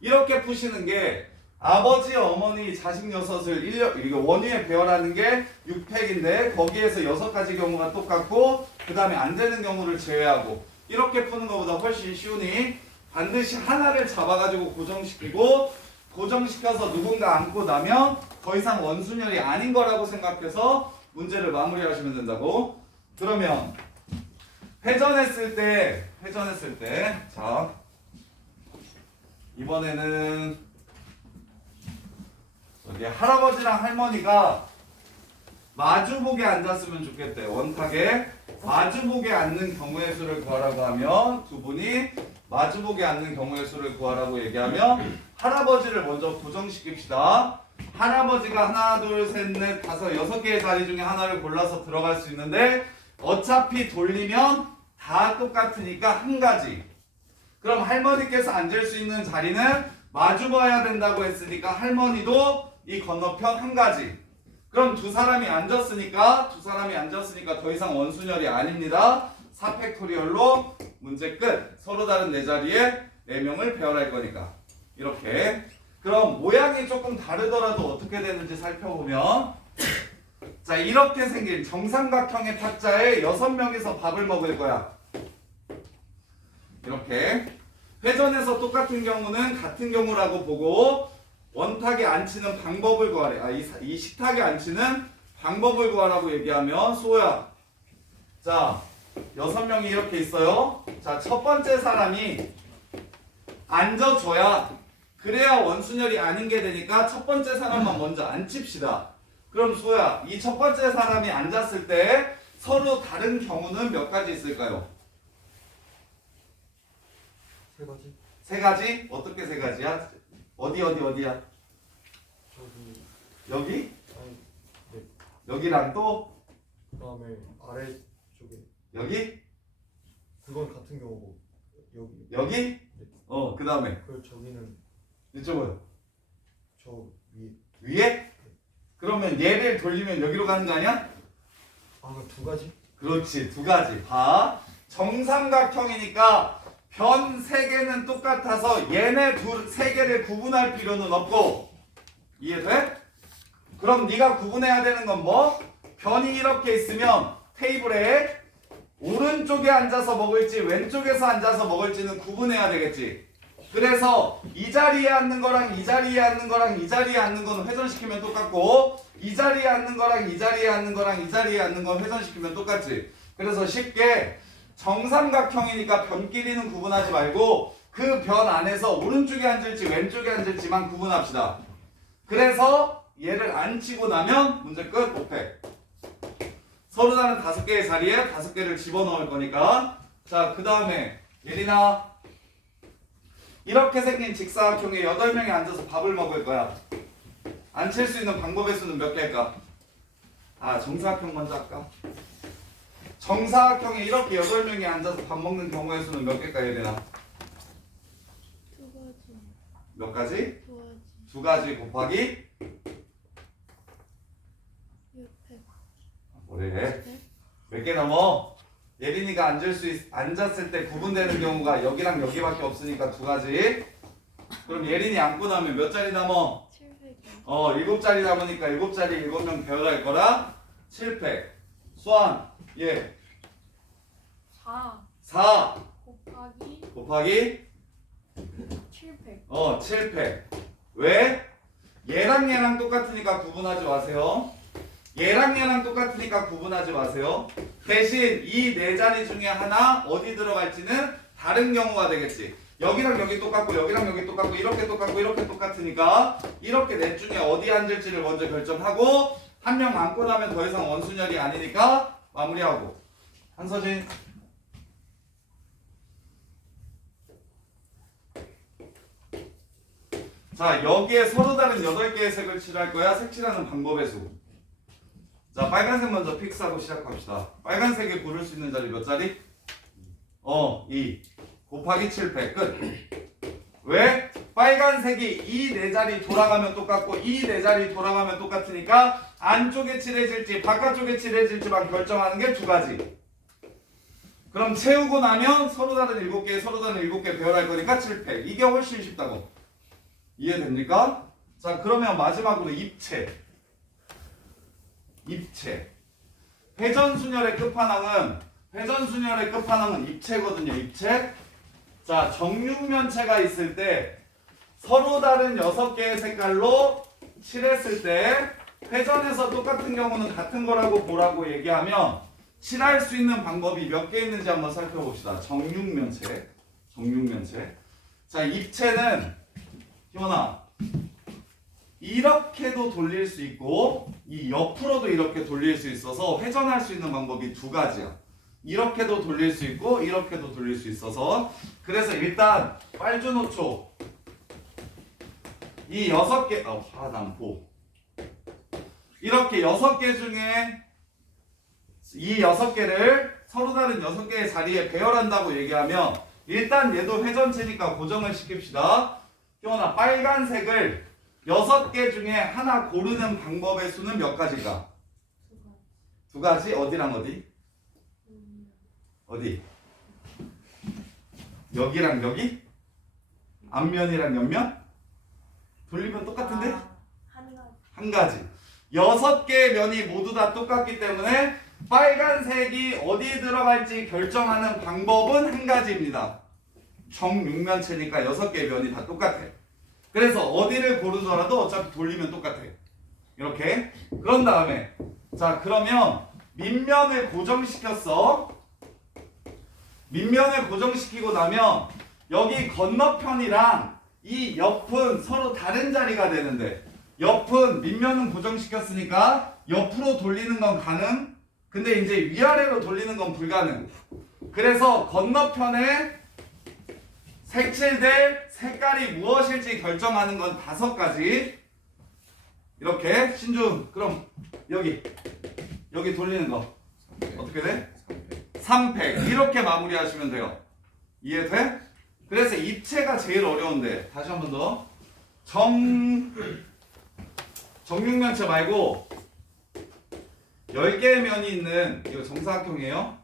이렇게 푸시는 게 아버지, 어머니, 자식 6을 이거 원위에 배열하는 게 6팩인데 거기에서 6가지 경우가 똑같고 그 다음에 안 되는 경우를 제외하고 이렇게 푸는 것보다 훨씬 쉬우니 반드시 하나를 잡아가지고 고정시켜서 누군가 앉고 나면 더 이상 원순열이 아닌 거라고 생각해서 문제를 마무리하시면 된다고. 그러면 회전했을 때 자, 이번에는 여기 할아버지랑 할머니가 마주보게 앉았으면 좋겠대. 원탁에 마주보게 앉는 경우의 수를 구하라고 하면 두 분이 마주보게 앉는 경우의 수를 구하라고 얘기하면 할아버지를 먼저 고정시킵시다. 할아버지가 하나, 둘, 셋, 넷, 다섯, 6개의 자리 중에 하나를 골라서 들어갈 수 있는데 어차피 돌리면 다 똑같으니까 한 가지. 그럼 할머니께서 앉을 수 있는 자리는 마주봐야 된다고 했으니까 할머니도 이 건너편 한 가지. 그럼 두 사람이 앉았으니까 더 이상 원순열이 아닙니다. 4팩토리얼로 문제 끝. 서로 다른 4자리에 4명을 배열할 거니까. 이렇게. 그럼 모양이 조금 다르더라도 어떻게 되는지 살펴보면 자, 이렇게 생긴 정삼각형의 탁자에 6명이서 밥을 먹을 거야. 이렇게. 회전에서 똑같은 경우는 같은 경우라고 보고 원탁에 앉히는 방법을 구하래. 이 식탁에 앉히는 방법을 구하라고 얘기하면 수호야. 자, 6명이 이렇게 있어요. 자, 첫 번째 사람이 앉아줘야 그래야 원순열이 아닌 게 되니까 첫 번째 사람만 먼저 앉힙시다. 그럼 수호야, 이 첫 번째 사람이 앉았을 때 서로 다른 경우는 몇 가지 있을까요? 3가지? 3가지? 어떻게 3가지야? 어디야? 여기? 아니, 네. 여기랑 또? 그 다음에 아래쪽에 여기? 그건 같은 경우고 여기? 네. 그 다음에 그리고 저기는 이쪽은? 저 위에. 위에? 그러면 얘를 돌리면 여기로 가는 거 아니야? 그럼 2가지? 그렇지, 2가지. 봐. 정삼각형이니까 변 3개는 똑같아서 얘네 세 개를 구분할 필요는 없고 이해돼? 그럼 네가 구분해야 되는 건 뭐? 변이 이렇게 있으면 테이블에 오른쪽에 앉아서 먹을지 왼쪽에서 앉아서 먹을지는 구분해야 되겠지. 그래서 이 자리에 앉는 거랑 이 자리에 앉는 거랑 이 자리에 앉는 건 회전시키면 똑같고 이 자리에 앉는 거랑 이 자리에 앉는 거랑 이 자리에 앉는 건 회전시키면 똑같지. 그래서 쉽게 정삼각형이니까 변끼리는 구분하지 말고 그 변 안에서 오른쪽에 앉을지 왼쪽에 앉을지만 구분합시다. 그래서 얘를 안 치고 나면 문제 끝. 5팩. 서로 다른 5개의 자리에 5개를 집어넣을 거니까. 자, 그 다음에 예린아, 이렇게 생긴 직사각형에 8명이 앉아서 밥을 먹을 거야. 앉힐 수 있는 방법의 수는 몇 개일까? 아, 정사각형 먼저 할까? 정사각형에 이렇게 8명이 앉아서 밥 먹는 경우의 수는 몇 개일까, 예린아? 2가지. 몇 가지? 2가지. 2가지 곱하기 6팩. 뭐래? 몇 개 넘어? 예린이가 앉았을 때 구분되는 경우가 여기랑 여기밖에 없으니까 2가지. 그럼 예린이 앉고 나면 몇 자리 남어? 7팩이요. 7자리 남으니까 7자리 7명 배워갈 거라 7팩. 수환, 예. 4 4 곱하기 곱하기 7팩. 7팩. 왜? 얘랑 똑같으니까 구분하지 마세요. 얘랑 똑같으니까 구분하지 마세요. 대신 이 4자리 중에 하나 어디 들어갈지는 다른 경우가 되겠지. 여기랑 여기 똑같고 여기랑 여기 똑같고 이렇게 똑같고 이렇게 똑같으니까 이렇게 넷 중에 어디 앉을지를 먼저 결정하고 한 명 앉고 나면 더 이상 원순열이 아니니까 마무리하고. 한서진. 자, 여기에 서로 다른 8개의 색을 칠할 거야. 색칠하는 방법의 수. 자, 빨간색 먼저 픽스하고 시작합시다. 빨간색에 고를 수 있는 자리 몇 자리? 2 곱하기 7팩 끝. 왜? 빨간색이 이 4자리 돌아가면 똑같고 이 4자리 돌아가면 똑같으니까 안쪽에 칠해질지 바깥쪽에 칠해질지만 결정하는 게 2가지. 그럼 채우고 나면 서로 다른 7개 서로 다른 7개 배열할 거니까 7팩. 이게 훨씬 쉽다고. 이해됩니까? 자, 그러면 마지막으로 입체. 회전순열의 끝판왕은 입체거든요. 입체. 자, 정육면체가 있을 때 서로 다른 6개의 색깔로 칠했을 때 회전에서 똑같은 경우는 같은 거라고 보라고 얘기하면 칠할 수 있는 방법이 몇 개 있는지 한번 살펴봅시다. 정육면체. 자, 입체는 희원아 이렇게도 돌릴 수 있고 이 옆으로도 이렇게 돌릴 수 있어서 회전할 수 있는 방법이 2가지야. 이렇게도 돌릴 수 있고 이렇게도 돌릴 수 있어서 그래서 일단 빨주노초 이 6개 화남포 이렇게 6개 중에 이 6개를 서로 다른 6개의 자리에 배열한다고 얘기하면 일단 얘도 회전체니까 고정을 시킵시다. 희원아, 빨간색을 6개 중에 하나 고르는 방법의 수는 몇 가지일까? 2가지. 어디랑 어디? 어디? 여기랑 여기? 앞면이랑 옆면? 돌리면 똑같은데? 한 가지. 6개의 면이 모두 다 똑같기 때문에 빨간색이 어디 들어갈지 결정하는 방법은 한 가지입니다. 정육면체니까 6개의 면이 다 똑같아. 그래서 어디를 고르더라도 어차피 돌리면 똑같아. 이렇게. 그런 다음에 자, 그러면 밑면을 고정시켰어. 밑면을 고정시키고 나면 여기 건너편이랑 이 옆은 서로 다른 자리가 되는데 옆은 밑면은 고정시켰으니까 옆으로 돌리는 건 가능. 근데 이제 위아래로 돌리는 건 불가능. 그래서 건너편에 색칠될 색깔이 무엇일지 결정하는 건 5가지. 이렇게 신준 그럼 여기 돌리는 거 어떻게 돼? 3팩. 이렇게 마무리하시면 돼요. 이해돼? 그래서 입체가 제일 어려운데 다시 한 번 더. 정육면체 말고 10개의 면이 있는 이거 정사각형이에요.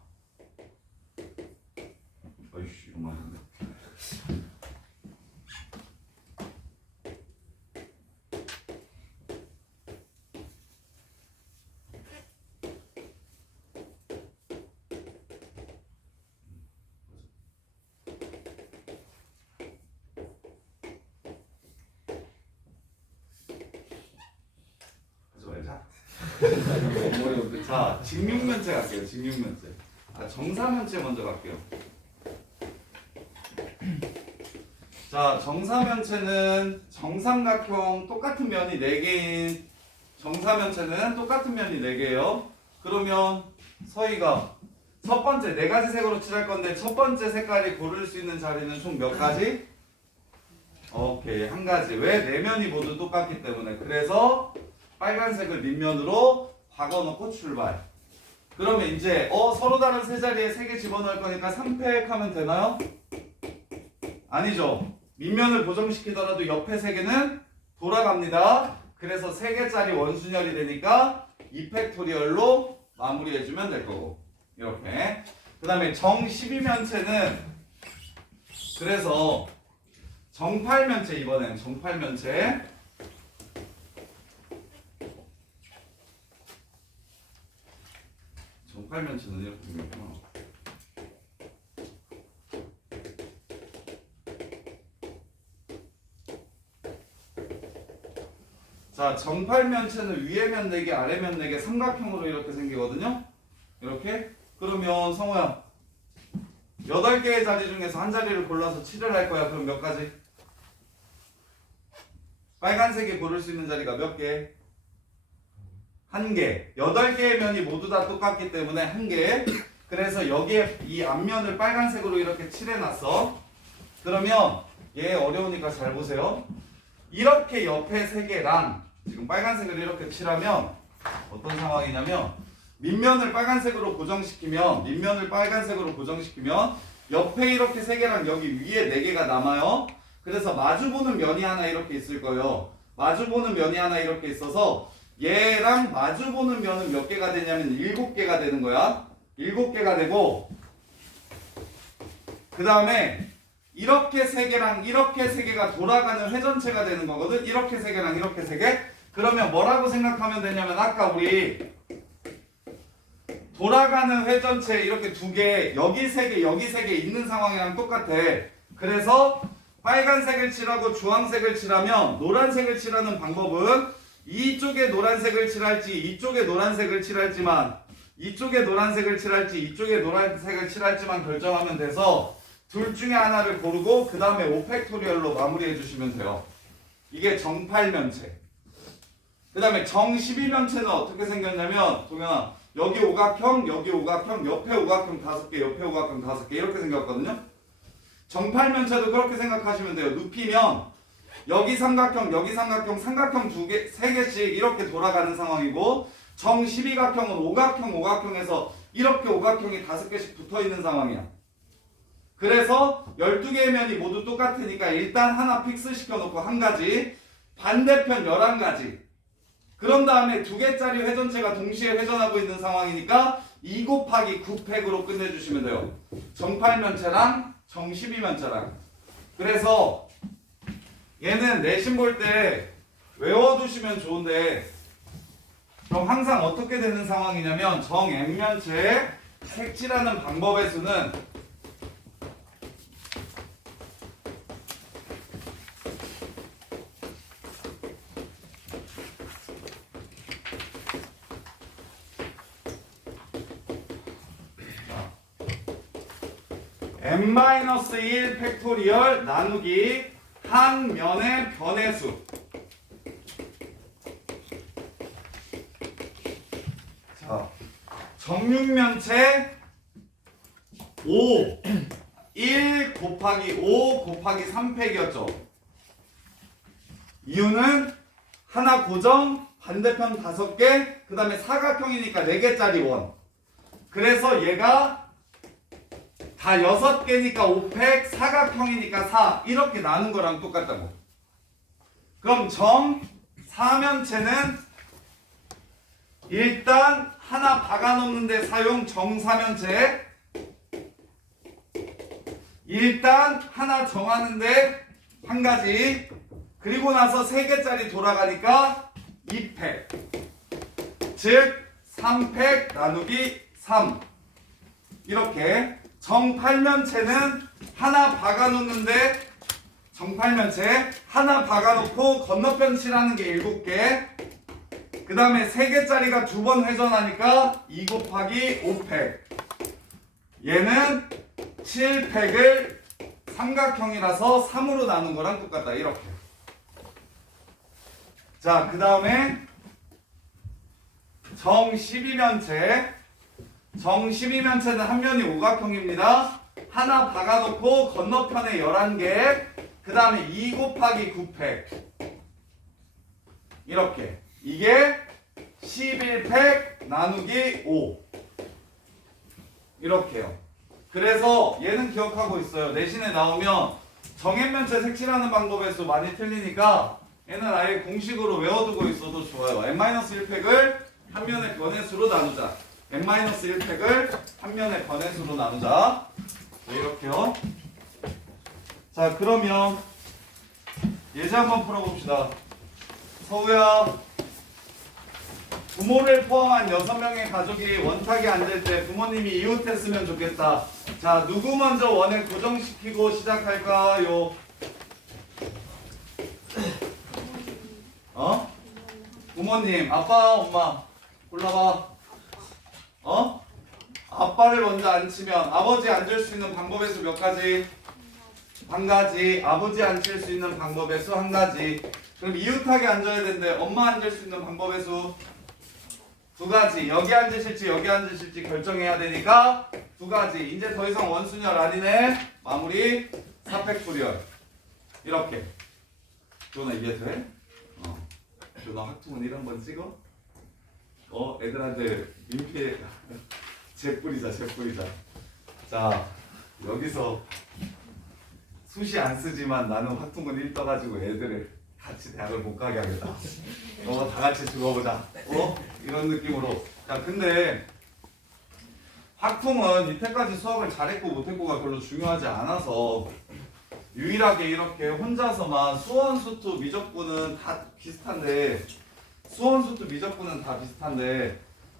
어려운데. 자, 직육면체 갈게요. 직육면체. 정사면체 먼저 갈게요. 자, 정사면체는 정삼각형 똑같은 면이 4개인 정사면체는 똑같은 면이 4개예요. 그러면 서희가 첫 번째 4가지 색으로 칠할 건데 첫 번째 색깔이 고를 수 있는 자리는 총 몇 가지? 오케이, 1가지. 왜? 4면이 모두 똑같기 때문에. 그래서 빨간색을 밑면으로 박아놓고 출발. 그러면 이제 서로 다른 세 자리에 3개 집어넣을 거니까 3팩 하면 되나요? 아니죠. 밑면을 고정시키더라도 옆에 3개는 돌아갑니다. 그래서 3개짜리 원순열이 되니까 2팩토리얼로 마무리해주면 될 거고. 이렇게. 그 다음에 정 12면체는 그래서 정팔면체 이번엔 정팔면체. 정팔면체는 이렇게 생겼구나. 자, 정팔면체는 위에 면 4개, 아래 면 4개, 삼각형으로 이렇게 생기거든요. 이렇게. 그러면 성호야, 8개의 자리 중에서 한 자리를 골라서 칠을 할 거야. 그럼 몇 가지? 빨간색이 고를 수 있는 자리가 몇 개? 1개. 8개의 면이 모두 다 똑같기 때문에 1개. 그래서 여기에 이 앞면을 빨간색으로 이렇게 칠해놨어. 그러면 얘 어려우니까 잘 보세요. 이렇게 옆에 3개랑 지금 빨간색을 이렇게 칠하면 어떤 상황이냐면 밑면을 빨간색으로 고정시키면 옆에 이렇게 3개랑 여기 위에 4개가 남아요. 그래서 마주보는 면이 하나 이렇게 있을 거예요. 마주보는 면이 하나 이렇게 있어서 얘랑 마주보는 면은 몇 개가 되냐면 7개가 되는 거야. 7개가 되고 그 다음에 이렇게 3개랑 이렇게 3개가 돌아가는 회전체가 되는 거거든. 이렇게 3개랑 이렇게 3개. 그러면 뭐라고 생각하면 되냐면 아까 우리 돌아가는 회전체 이렇게 2개, 여기 3개, 여기 3개 있는 상황이랑 똑같아. 그래서 빨간색을 칠하고 주황색을 칠하면 노란색을 칠하는 방법은 이쪽에 노란색을 칠할지 이쪽에 노란색을 칠할지만 이쪽에 노란색을 칠할지 이쪽에 노란색을 칠할지만 결정하면 돼서 둘 중에 하나를 고르고 그 다음에 5팩토리얼로 마무리해 주시면 돼요. 이게 정팔면체. 그 다음에 정 12면체는 어떻게 생겼냐면 동현아, 여기 오각형, 여기 오각형, 옆에 오각형 5개, 옆에 오각형 5개 이렇게 생겼거든요. 정팔면체도 그렇게 생각하시면 돼요. 눕히면 여기 삼각형, 여기 삼각형, 삼각형 2개, 3개씩 이렇게 돌아가는 상황이고 정 12각형은 오각형에서 이렇게 오각형이 5개씩 붙어있는 상황이야. 그래서 12개의 면이 모두 똑같으니까 일단 하나 픽스 시켜놓고 1가지, 반대편 11가지. 그런 다음에 2개짜리 회전체가 동시에 회전하고 있는 상황이니까 2 곱하기 9팩으로 끝내주시면 돼요. 정팔면체랑 정 12면체랑. 그래서 얘는 내신 볼 때 외워두시면 좋은데 그럼 항상 어떻게 되는 상황이냐면 정 N면체의 색칠하는 방법의 수는 n-1 팩토리얼 나누기 한 면의 변의 수. 자, 정육면체 5 1 곱하기 5 곱하기 3팩이었죠. 이유는 하나 고정, 반대편 5개, 그 다음에 사각형이니까 4개짜리 원. 그래서 얘가 다 6개니까 5팩, 사각형이니까 4 이렇게 나눈 거랑 똑같다고. 그럼 정 4면체는 일단 하나 박아놓는데 사용 정사면체. 일단 하나 정하는데 1가지. 그리고 나서 3개짜리 돌아가니까 2팩. 즉 3팩 나누기 3. 이렇게 정팔면체는 하나 박아놓는데 정팔면체 하나 박아놓고 건너편 칠하는 게 7개. 그 다음에 3개짜리가 2번 회전하니까 2 곱하기 5팩. 얘는 7팩을 삼각형이라서 3으로 나눈 거랑 똑같다. 이렇게. 자, 그 다음에 정 12면체. 정 12면체는 한 면이 오각형입니다. 하나 박아놓고 건너편에 11개. 그 다음에 2 곱하기 9팩. 이렇게. 이게 11팩 나누기 5. 이렇게요. 그래서 얘는 기억하고 있어요. 내신에 나오면 정액면체 색칠하는 방법에서 많이 틀리니까 얘는 아예 공식으로 외워두고 있어도 좋아요. n-1팩을 한 면의 변해수로 나누자. n-1팩을 한 면의 변해수로 나누자. 네, 이렇게요. 자, 그러면 예제 한번 풀어봅시다. 서우야, 부모를 포함한 6명의 가족이 원탁에 앉을 때 부모님이 이웃했으면 좋겠다. 자, 누구 먼저 원을 고정시키고 시작할까요? 부모님, 아빠, 엄마 골라봐. 아빠를 먼저 앉히면 아버지 앉을 수 있는 방법의 수 몇 가지? 한 가지. 아버지 앉힐 수 있는 방법의 수 한 가지. 그럼 이웃하게 앉아야 되는데 엄마 앉을 수 있는 방법의 수 2가지. 여기 앉으실지 여기 앉으실지 결정해야 되니까 2가지. 이제 더 이상 원순열 아니네. 마무리. 사팩토리얼. 이렇게. 조나 이해돼? 조나 학투문 1한번 찍어? 애들한테 민폐 재뿌리자. 자, 여기서 수시 안 쓰지만 나는 학투문 1 떠가지고 애들을 같이 대학을 못 가게 하겠다. 다 같이 죽어보자. 이런 느낌으로. 자, 근데 학통은 이때까지 수학을 잘했고 못했고가 별로 중요하지 않아서 유일하게 이렇게 혼자서만 수원수투 미적분은 다 비슷한데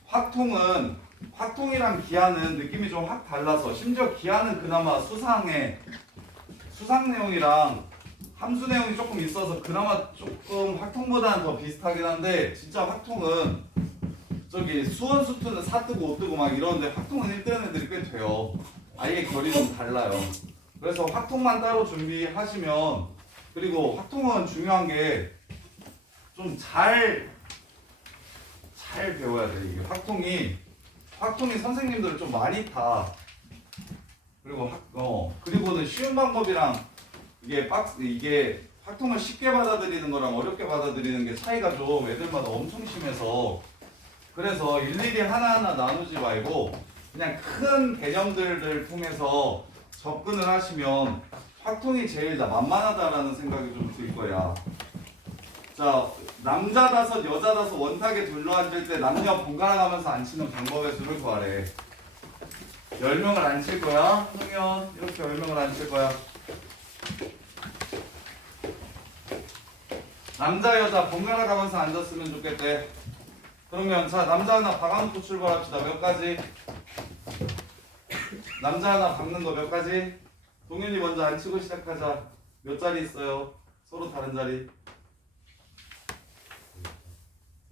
확통이랑 기하는 느낌이 좀 확 달라서, 심지어 기하는 그나마 수상 내용이랑 함수 내용이 조금 있어서 그나마 조금 확통보다는 더 비슷하긴 한데, 진짜 확통은 저기 수원수투는 4 뜨고 5 뜨고 막 이러는데 확통은 1 뜨는 애들이 꽤 돼요. 아예 결이 좀 달라요. 그래서 확통만 따로 준비하시면, 그리고 확통은 중요한 게 좀 잘 배워야 돼. 이게 확통이 선생님들을 좀 많이 타. 그리고 그리고는 쉬운 방법이랑 이게 확통을 쉽게 받아들이는 거랑 어렵게 받아들이는 게 차이가 좀 애들마다 엄청 심해서, 그래서 일일이 하나하나 나누지 말고 그냥 큰 개념들을 통해서 접근을 하시면 확통이 제일 만만하다라는 생각이 좀 들 거야. 자, 남자 5, 여자 5 원탁에 둘러앉을 때 남녀 번갈아 가면서 앉히는 방법의 수를 구하래. 10명을 앉힐 거야. 그러면 이렇게 10명을 앉힐 거야. 남자, 여자 번갈아 가면서 앉았으면 좋겠대. 그러면 자, 남자 하나 박아놓고 출발합시다. 몇 가지? 남자 하나 박는 거 몇 가지? 동현이 먼저 앉히고 시작하자. 몇 자리 있어요? 서로 다른 자리.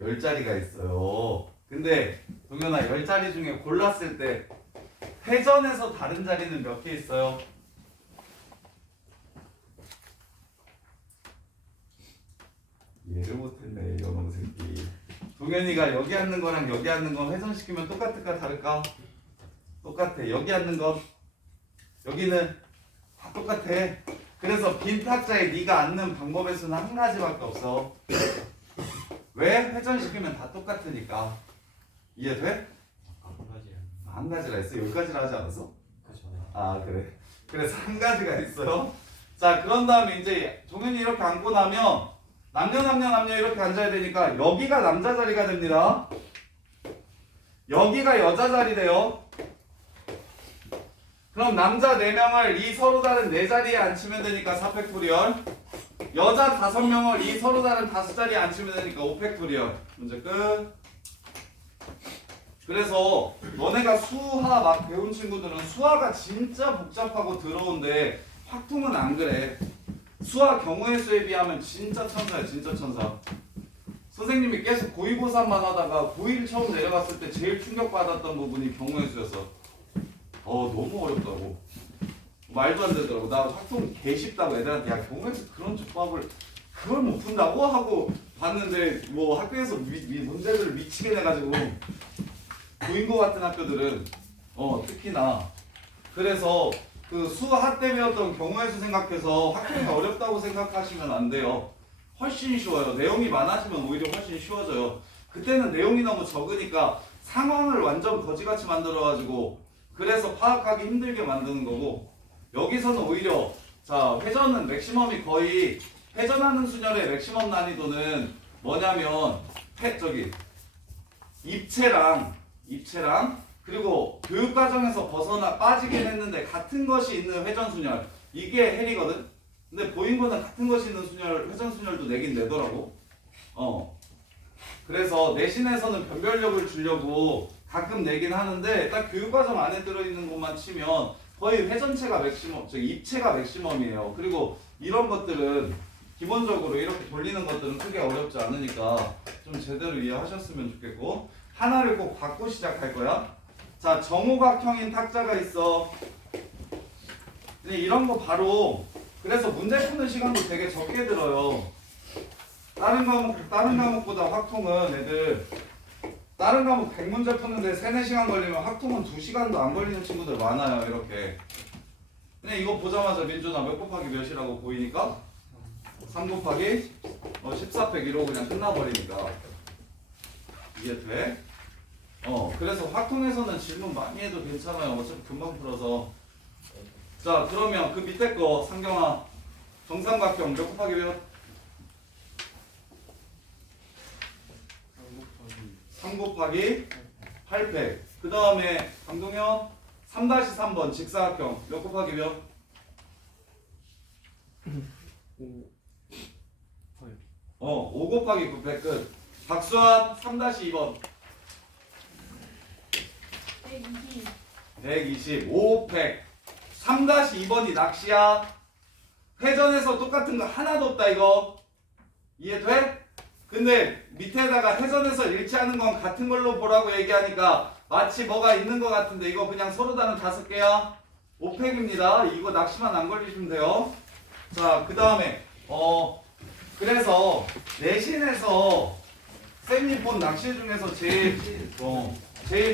10자리가 있어요. 근데 동현아, 10자리 중에 골랐을 때 회전에서 다른 자리는 몇 개 있어요? 이해를 못했네, 이놈의 새끼. 동현이가 여기 앉는 거랑 여기 앉는 건 회전시키면 똑같을까 다를까? 똑같아. 여기 앉는 건 여기는 다 똑같아. 그래서 빈 탁자에 네가 앉는 방법의 수는 한 가지밖에 없어. 왜? 회전시키면 다 똑같으니까. 이해돼? 한 가지라 했어? 10가지라 하지 않았어? 아, 그래. 그래서 한 가지가 있어요. 자, 그런 다음에 이제 종현이 이렇게 앉고 나면 남녀 이렇게 앉아야 되니까 여기가 남자 자리가 됩니다. 여기가 여자 자리 돼요. 그럼 남자 4명을 이 서로 다른 4자리에 앉히면 되니까 4팩토리얼. 여자 5명을 이 서로 다른 5자리에 앉히면 되니까 5팩토리얼. 문제 끝. 그래서 너네가 수화 막 배운 친구들은 수화가 진짜 복잡하고 더러운데 확통은 안 그래. 수화 경우의 수에 비하면 진짜 천사야, 진짜 천사. 선생님이 계속 고이고사만 하다가 고1 처음 내려갔을 때 제일 충격받았던 부분이 경우의 수였어. 너무 어렵다고. 말도 안 되더라고. 나 확통 개 쉽다고 애들한테 야 경우의 수 그런 조합을 그걸 못 푼다고 하고 봤는데 뭐 학교에서 문제들을 미치게 내가지고 고인고 같은 학교들은 특히나 그래서 그 수학 때 배웠던 경우의 수 생각해서 학생이 어렵다고 생각하시면 안 돼요. 훨씬 쉬워요. 내용이 많아지면 오히려 훨씬 쉬워져요. 그때는 내용이 너무 적으니까 상황을 완전 거지같이 만들어가지고 그래서 파악하기 힘들게 만드는 거고 여기서는 오히려 자 회전은 맥시멈이 거의 회전하는 순열의 맥시멈 난이도는 뭐냐면 입체랑 그리고 교육과정에서 빠지긴 했는데 같은 것이 있는 회전순열 이게 헬이거든. 근데 보인거는 같은 것이 있는 순열 회전순열도 내긴 내더라고. 그래서 내신에서는 변별력을 주려고 가끔 내긴 하는데 딱 교육과정 안에 들어있는 것만 치면 거의 회전체가 맥시멈, 입체가 맥시멈이에요. 그리고 이런 것들은 기본적으로 이렇게 돌리는 것들은 크게 어렵지 않으니까 좀 제대로 이해하셨으면 좋겠고 하나를 꼭 받고 시작할 거야. 자, 정오각형인 탁자가 있어. 근데 이런 거 바로 그래서 문제 푸는 시간도 되게 적게 들어요. 다른 과목보다 확통은 애들 다른 과목 100문제 푸는데 3, 4시간 걸리면 확통은 2시간도 안 걸리는 친구들 많아요. 이렇게. 근데 이거 보자마자 민준아 몇 곱하기 몇이라고 보이니까 3 곱하기 14팩 이러고 그냥 끝나버리니까 이해돼? 그래서 확통에서는 질문 많이 해도 괜찮아요. 어차피 금방 풀어서. 자, 그러면 그 밑에 거 상경아 정삼각형 몇 곱하기 몇? 3 곱하기 8팩. 그 다음에 강동현 3-3번 직사각형 몇 곱하기 몇? 5 곱하기 9팩 끝. 박수환 3-2번 120. 125팩. 3-2번이 낚시야. 회전에서 똑같은 거 하나도 없다 이거. 이해돼? 근데 밑에다가 회전에서 일치하는 건 같은 걸로 보라고 얘기하니까 마치 뭐가 있는 것 같은데 이거 그냥 서로 다른 5개야. 5팩입니다. 이거 낚시만 안 걸리시면 돼요. 자, 그 다음에 그래서 내신에서 쌤이 본 낚시 중에서 제일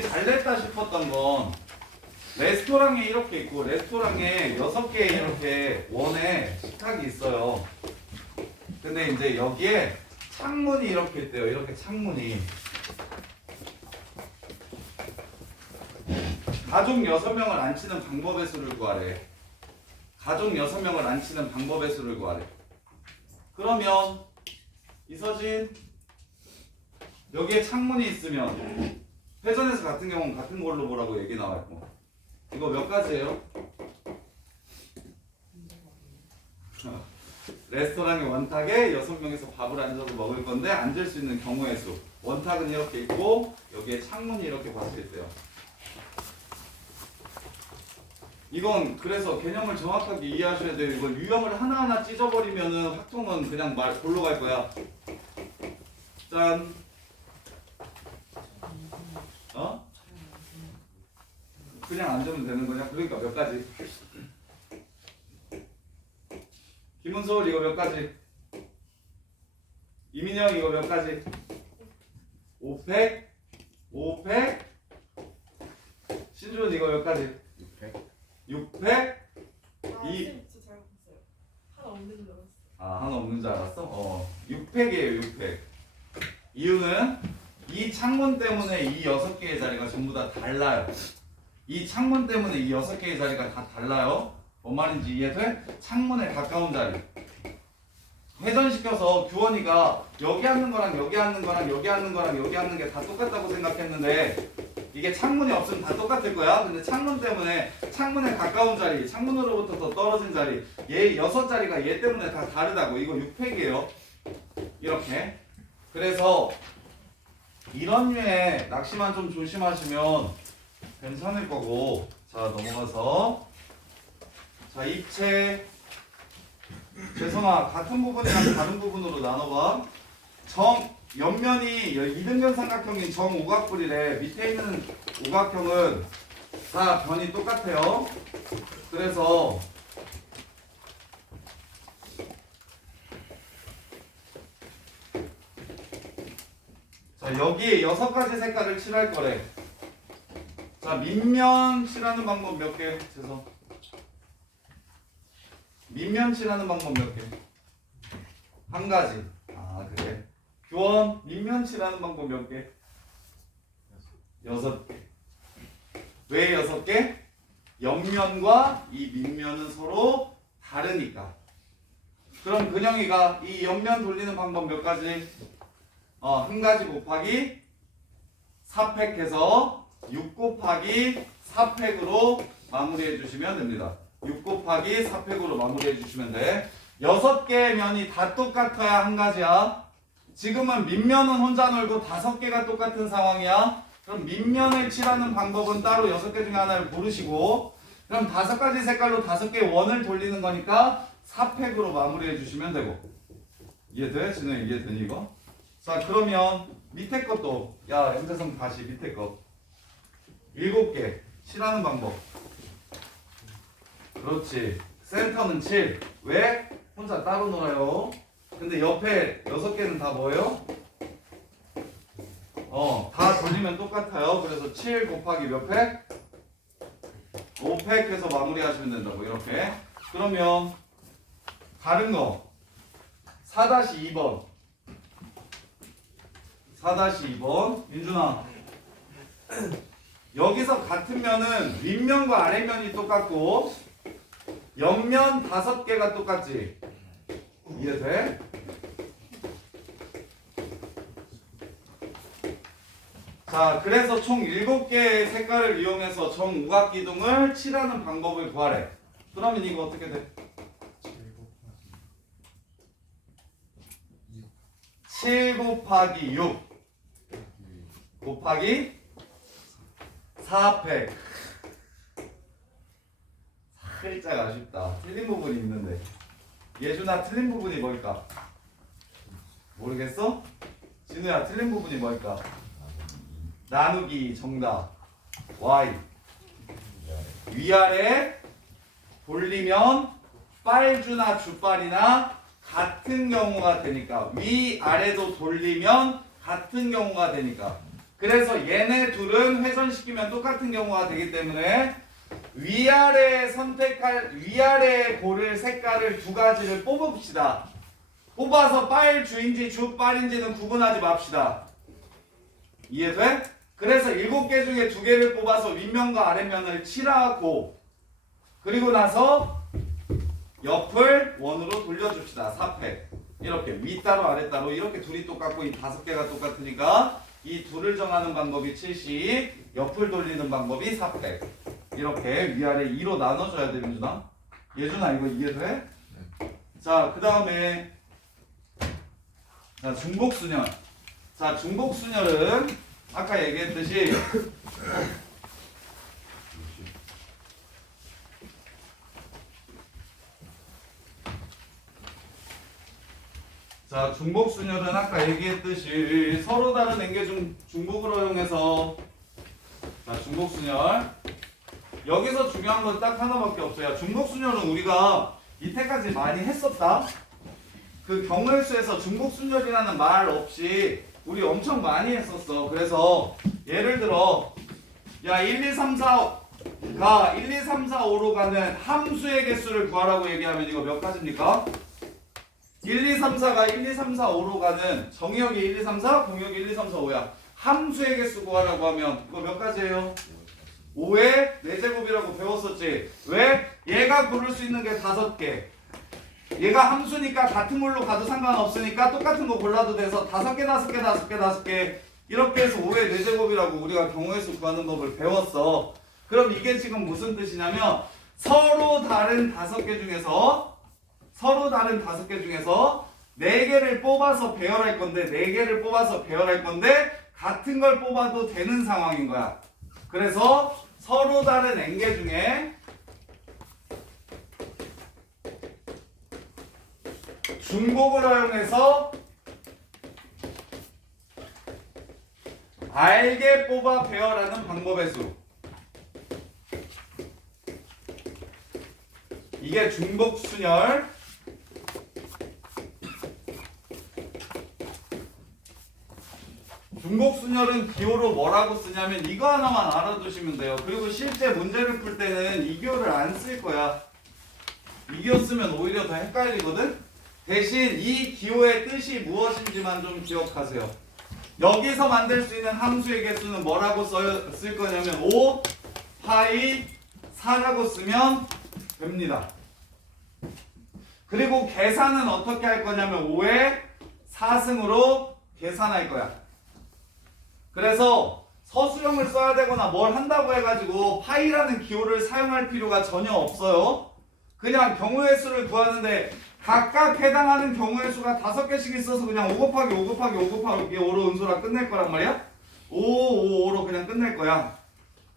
잘 냈다 싶었던 건 레스토랑에 이렇게 있고 레스토랑에 6개 이렇게 원에 식탁이 있어요. 근데 이제 여기에 창문이 이렇게 있대요. 이렇게 창문이. 가족 6명을 앉히는 방법의 수를 구하래. 가족 6명을 앉히는 방법의 수를 구하래. 그러면 이서진 여기에 창문이 있으면 회전에서 같은 경우는 같은 걸로 보라고 얘기 나왔고 이거 몇 가지예요? 레스토랑의 원탁에 6명이서 밥을 앉아서 먹을 건데 앉을 수 있는 경우의 수. 원탁은 이렇게 있고 여기에 창문이 이렇게 박혀 있어요. 이건 그래서 개념을 정확하게 이해하셔야 돼요. 이걸 유형을 하나하나 찢어버리면은 확통은 그냥 골로 갈 거야. 짠. 그냥 앉으면 되는 거냐? 그러니까 몇 가지. 김은솔 이거 몇 가지? 이민영 이거 몇 가지? 5팩? 5팩? 신준 이거 몇 가지? 6팩? 진짜 잘 봤어요. 하나 없는 줄 알았어. 하나 없는 줄 알았어? 6팩이에요 6팩. 이유는 이 창문 때문에 이 6개의 자리가 전부 다 달라요. 이 창문 때문에 이 6개의 자리가 다 달라요. 뭔 말인지 이해돼? 창문에 가까운 자리. 회전시켜서 규원이가 여기 앉는 거랑 여기 앉는 거랑 여기 앉는 거랑 여기 앉는 게 다 똑같다고 생각했는데 이게 창문이 없으면 다 똑같을 거야. 근데 창문 때문에 창문에 가까운 자리, 창문으로부터 더 떨어진 자리, 얘 6자리가 얘 때문에 다 다르다고. 이거 6팩이에요. 이렇게. 그래서 이런 류의 낚시만 좀 조심하시면 괜찮을 거고. 자, 넘어가서 자, 입체 재성아 같은 부분이랑 다른 부분으로 나눠봐. 옆면이 이등변 삼각형인 정오각뿔이래. 밑에 있는 오각형은 다 변이 똑같아요. 그래서 자, 여기 6가지 색깔을 칠할 거래. 자, 밑면 칠하는 방법 몇 개? 죄송. 밑면 칠하는 방법 몇 개? 한 가지. 아, 그래. 교원, 밑면 칠하는 방법 몇 개? 6개. 왜 6개? 옆면과 이 밑면은 서로 다르니까. 그럼 근영이가 이 옆면 돌리는 방법 몇 가지? 한 가지 곱하기 4팩해서 6 곱하기 4팩으로 마무리해 주시면 됩니다. 6 곱하기 4팩으로 마무리해 주시면 돼. 6개의 면이 다 똑같아야 한 가지야. 지금은 밑면은 혼자 놀고 5개가 똑같은 상황이야. 그럼 밑면을 칠하는 방법은 따로 6개 중에 하나를 고르시고, 그럼 5가지 색깔로 5개의 원을 돌리는 거니까 4팩으로 마무리해 주시면 되고. 이해돼? 진우 이해되니 이거? 자, 그러면 밑에 것도, 야, 연재성 다시 밑에 거 7개 칠하는 방법. 그렇지. 센터는 7. 왜? 혼자 따로 놀아요. 근데 옆에 6개는 다 뭐예요? 다 돌리면 똑같아요. 그래서 7 곱하기 몇 팩? 5팩 해서 마무리하시면 된다고. 이렇게. 그러면 다른 거 4-2번 4-2번 민준아, 여기서 같은 면은 윗면과 아랫면이 똑같고 옆면 5개가 똑같지? 이해돼? 자, 그래서 총 7개의 색깔을 이용해서 정우각기둥을 칠하는 방법을 구하래. 그러면 이거 어떻게 돼? 7 곱하기 6 곱하기 4팩. 살짝 아쉽다. 틀린 부분이 있는데. 예준아, 틀린 부분이 뭘까? 모르겠어? 진우야, 틀린 부분이 뭘까? 나누기 정답. Y. 위아래 돌리면 빨주나 주빨이나 같은 경우가 되니까, 위아래도 돌리면 같은 경우가 되니까. 그래서 얘네 둘은 회전시키면 똑같은 경우가 되기 때문에 위아래에 고를 색깔을 2가지를 뽑읍시다. 뽑아서 빨주인지 주빨인지는 구분하지 맙시다. 이해돼? 그래서 7개 중에 2개를 뽑아서 윗면과 아랫면을 칠하고, 그리고 나서 옆을 원으로 돌려줍시다. 4팩. 이렇게 위 따로 아래 따로 이렇게 둘이 똑같고 이 5개가 똑같으니까 이 둘을 정하는 방법이 70, 옆을 돌리는 방법이 4팩. 이렇게 위아래 2로 나눠줘야 돼, 민준아. 예준아, 이거 이해돼? 자, 그 다음에 자, 중복순열. 자, 중복순열은 아까 얘기했듯이 자, 중복순열은 아까 얘기했듯이 서로 다른 앵계중 중복을 허용해서, 자, 중복순열. 여기서 중요한 건 딱 하나밖에 없어요. 중복순열은 우리가 이때까지 많이 했었다. 그 경우일수에서 중복순열이라는 말 없이 우리 엄청 많이 했었어. 그래서 예를 들어, 야, 1, 2, 3, 4가 1, 2, 3, 4, 5로 가는 함수의 개수를 구하라고 얘기하면 이거 몇 가지입니까? 1, 2, 3, 4가 1, 2, 3, 4, 5로 가는 정의역이 1, 2, 3, 4, 공역이 1, 2, 3, 4, 5야. 함수의 개수 구하라고 하면 이거 몇 가지예요? 5의 4제곱이라고 배웠었지. 왜? 얘가 고를 수 있는 게 5개. 얘가 함수니까 같은 걸로 가도 상관없으니까 똑같은 거 골라도 돼서 5개, 5개, 5개, 5개 이렇게 해서 5의 4제곱이라고 우리가 경우의 수 구하는 법을 배웠어. 그럼 이게 지금 무슨 뜻이냐면 서로 다른 5개 중에서 4개를 뽑아서 배열할 건데 4개를 뽑아서 배열할 건데 같은 걸 뽑아도 되는 상황인 거야. 그래서 서로 다른 n개 중에 중복을 허용해서 알게 뽑아 배열하는 방법의 수. 이게 중복순열. 중복순열은 기호로 뭐라고 쓰냐면 이거 하나만 알아두시면 돼요. 그리고 실제 문제를 풀 때는 이 기호를 안 쓸 거야. 이 기호 쓰면 오히려 더 헷갈리거든. 대신 이 기호의 뜻이 무엇인지만 좀 기억하세요. 여기서 만들 수 있는 함수의 개수는 뭐라고 쓸 거냐면 5 파이 4라고 쓰면 됩니다. 그리고 계산은 어떻게 할 거냐면 5의 4승으로 계산할 거야. 그래서 서술형을 써야 되거나 뭘 한다고 해가지고 파이라는 기호를 사용할 필요가 전혀 없어요. 그냥 경우의 수를 구하는데 각각 해당하는 경우의 수가 5개씩 있어서 그냥 5 곱하기 5 곱하기 5 곱하기 5로 은소라 끝낼 거란 말이야. 5, 5, 5로 그냥 끝낼 거야.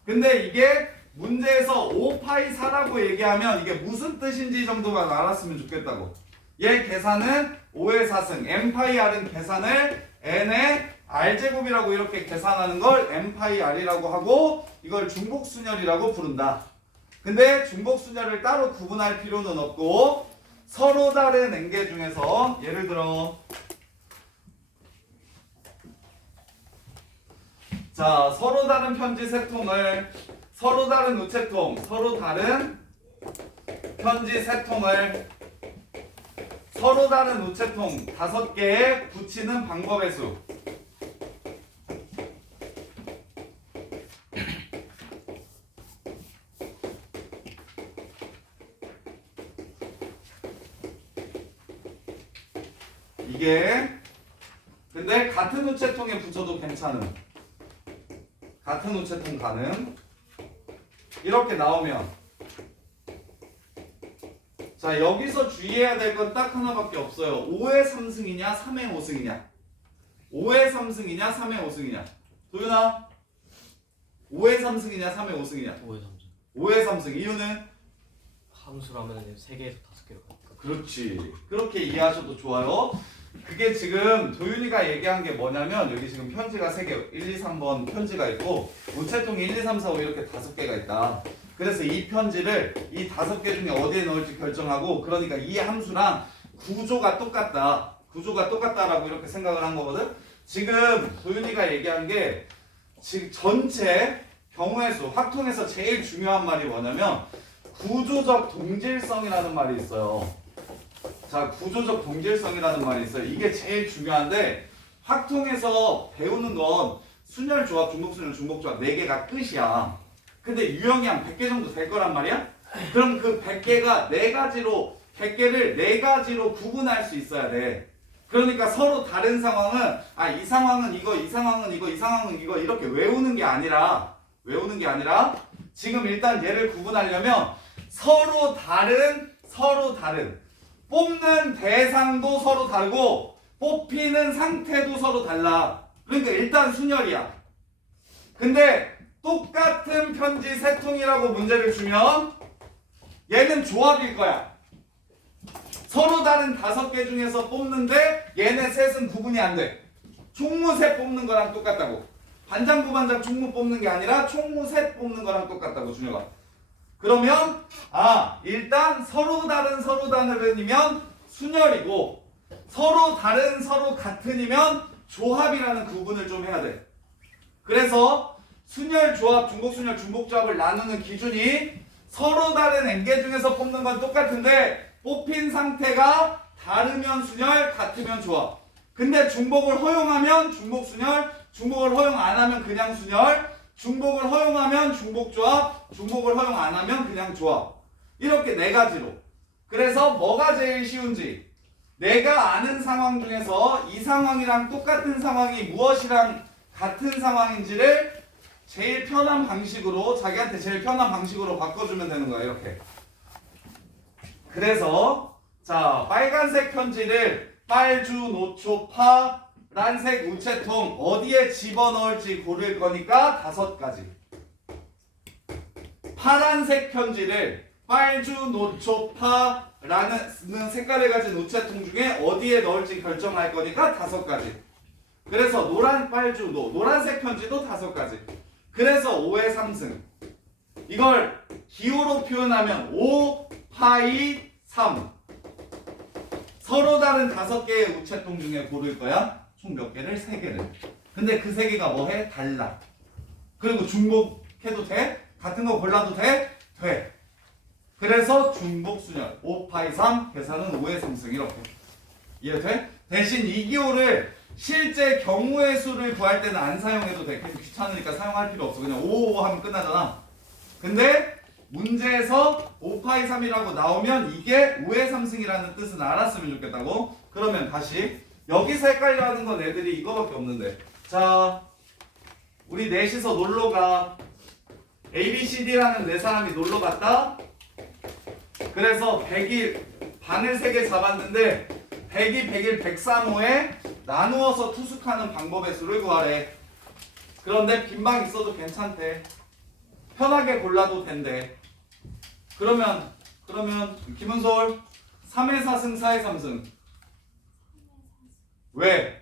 근데 이게 문제에서 5파이 4라고 얘기하면 이게 무슨 뜻인지 정도만 알았으면 좋겠다고. 얘 계산은 5의 4승, n파이 r은 계산을 n의 r제곱이라고 이렇게 계산하는 걸 n파이 r이라고 하고 이걸 중복순열이라고 부른다. 근데 중복순열을 따로 구분할 필요는 없고 서로 다른 n개 중에서 예를 들어 자 서로 다른 편지 세 통을 서로 다른 우체통 서로 다른 편지 세 통을 서로 다른 우체통 5개에 붙이는 방법의 수. 이게 근데 같은 우체통에 붙여도 괜찮은 같은 우체통 가능 이렇게 나오면 자 여기서 주의해야 될 건 딱 하나밖에 없어요. 5의 3승이냐 3의 5승이냐 5의 3승이냐 3의 5승이냐 도윤아 5의 3승이냐 3의 5승이냐 5의 3승. 5의 3승 이유는 함수라면 3개에서 5개로 가니까. 그렇지. 그렇게 이해하셔도 좋아요. 그게 지금 도윤이가 얘기한 게 뭐냐면 여기 지금 편지가 3개 1, 2, 3번 편지가 있고 우체통이 1, 2, 3, 4, 5 이렇게 5개가 있다. 그래서 이 편지를 이 5개 중에 어디에 넣을지 결정하고 그러니까 이 함수랑 구조가 똑같다. 구조가 똑같다라고 이렇게 생각을 한 거거든. 지금 도윤이가 얘기한 게 지금 전체 경우의 수 확통에서 제일 중요한 말이 뭐냐면 구조적 동질성이라는 말이 있어요. 자, 구조적 동질성이라는 말이 있어요. 이게 제일 중요한데 확통에서 배우는 건 순열 조합, 중복순열, 중복조합 4개가 끝이야. 근데 유형이 한 100개 정도 될 거란 말이야? 그럼 그 100개가 4가지로 100개를 4가지로 구분할 수 있어야 돼. 그러니까 서로 다른 상황은 이 상황은 이거, 이 상황은 이거, 이 상황은 이거 이렇게 외우는 게 아니라 지금 일단 얘를 구분하려면 서로 다른 뽑는 대상도 서로 다르고 뽑히는 상태도 서로 달라. 그러니까 일단 순열이야. 근데 똑같은 편지 세 통이라고 문제를 주면 얘는 조합일 거야. 서로 다른 5개 중에서 뽑는데 얘네 셋은 구분이 안 돼. 총무 셋 뽑는 거랑 똑같다고. 반장 부반장 총무 뽑는 게 아니라 총무 셋 뽑는 거랑 똑같다고 준혁아. 그러면 일단 서로 다른이면 순열이고 서로 다른 서로 같은이면 조합이라는 구분을 좀 해야 돼. 그래서 순열 조합, 중복순열, 중복조합을 나누는 기준이 서로 다른 n개 중에서 뽑는 건 똑같은데 뽑힌 상태가 다르면 순열, 같으면 조합. 근데 중복을 허용하면 중복순열, 중복을 허용 안 하면 그냥 순열, 중복을 허용하면 중복조합, 중복을 허용 안 하면 그냥 조합. 이렇게 4가지로. 그래서 뭐가 제일 쉬운지 내가 아는 상황 중에서 이 상황이랑 똑같은 상황이 무엇이랑 같은 상황인지를 제일 편한 방식으로 자기한테 제일 편한 방식으로 바꿔주면 되는 거야. 이렇게. 그래서 자 빨간색 편지를 빨주, 노초, 파란색 우체통 어디에 집어넣을지 고를 거니까 5가지. 파란색 편지를 빨주, 노초, 파라는 색깔을 가진 우체통 중에 어디에 넣을지 결정할 거니까 5가지. 그래서 노란 빨주도, 노란색 편지도 5가지. 그래서 5의 3승. 이걸 기호로 표현하면 5, 파이, 3. 서로 다른 5개의 우체통 중에 고를 거야. 총 몇 개를? 3개를. 근데 그 3개가 뭐해? 달라. 그리고 중복해도 돼? 같은 거 골라도 돼? 돼. 그래서 중복순열 5, 파이, 3 계산은 5의 3승 이렇게. 이해돼? 대신 이 기호를 실제 경우의 수를 구할 때는 안 사용해도 돼. 계속 귀찮으니까 사용할 필요 없어. 그냥 5, 5 하면 끝나잖아. 근데 문제에서 5파이 3이라고 나오면 이게 5의 3승이라는 뜻은 알았으면 좋겠다고. 그러면 다시 여기서 헷갈려하는 건 애들이 이거밖에 없는데. 자, 우리 넷이서 놀러가. ABCD라는 4사람이 놀러갔다. 그래서 100일 반을 3개 잡았는데 102, 101, 103호에 나누어서 투숙하는 방법의 수를 구하래. 그런데 빈방 있어도 괜찮대. 편하게 골라도 된대. 그러면 김은솔 3의 4승 4의 3승. 왜?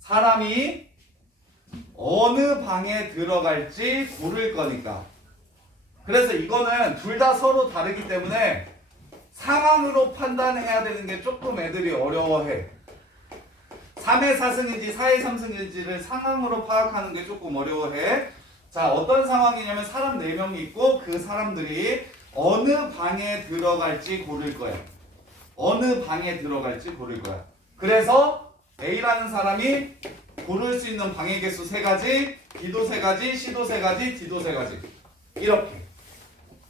사람이 어느 방에 들어갈지 고를 거니까. 그래서 이거는 둘 다 서로 다르기 때문에 상황으로 판단해야 되는 게 조금 애들이 어려워해. 3의 4승인지 4의 3승인지를 상황으로 파악하는 게 조금 어려워해. 자, 어떤 상황이냐면 사람 4명이 있고 그 사람들이 어느 방에 들어갈지 고를 거야. 어느 방에 들어갈지 고를 거야. 그래서 A라는 사람이 고를 수 있는 방의 개수 3가지, B도 3가지, C도 3가지, D도 3가지.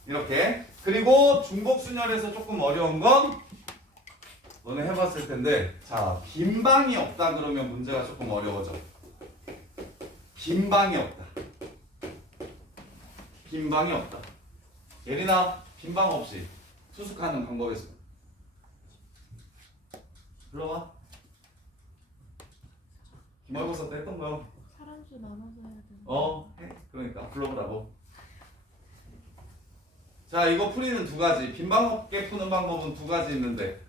이렇게. 그리고 중복순열에서 조금 어려운 건 너네 해봤을 텐데, 자, 빈 방이 없다 그러면 문제가 조금 어려워져. 빈 방이 없다. 빈 방이 없다. 예린아, 빈 방 없이 투숙하는 방법에서 불러와. 기말고사 때 했던 거야. 사람수 나눠서 해야 돼. 해. 그러니까 불러보라고. 자, 이거 풀이는 2가지. 빈 방 없게 푸는 방법은 2가지 있는데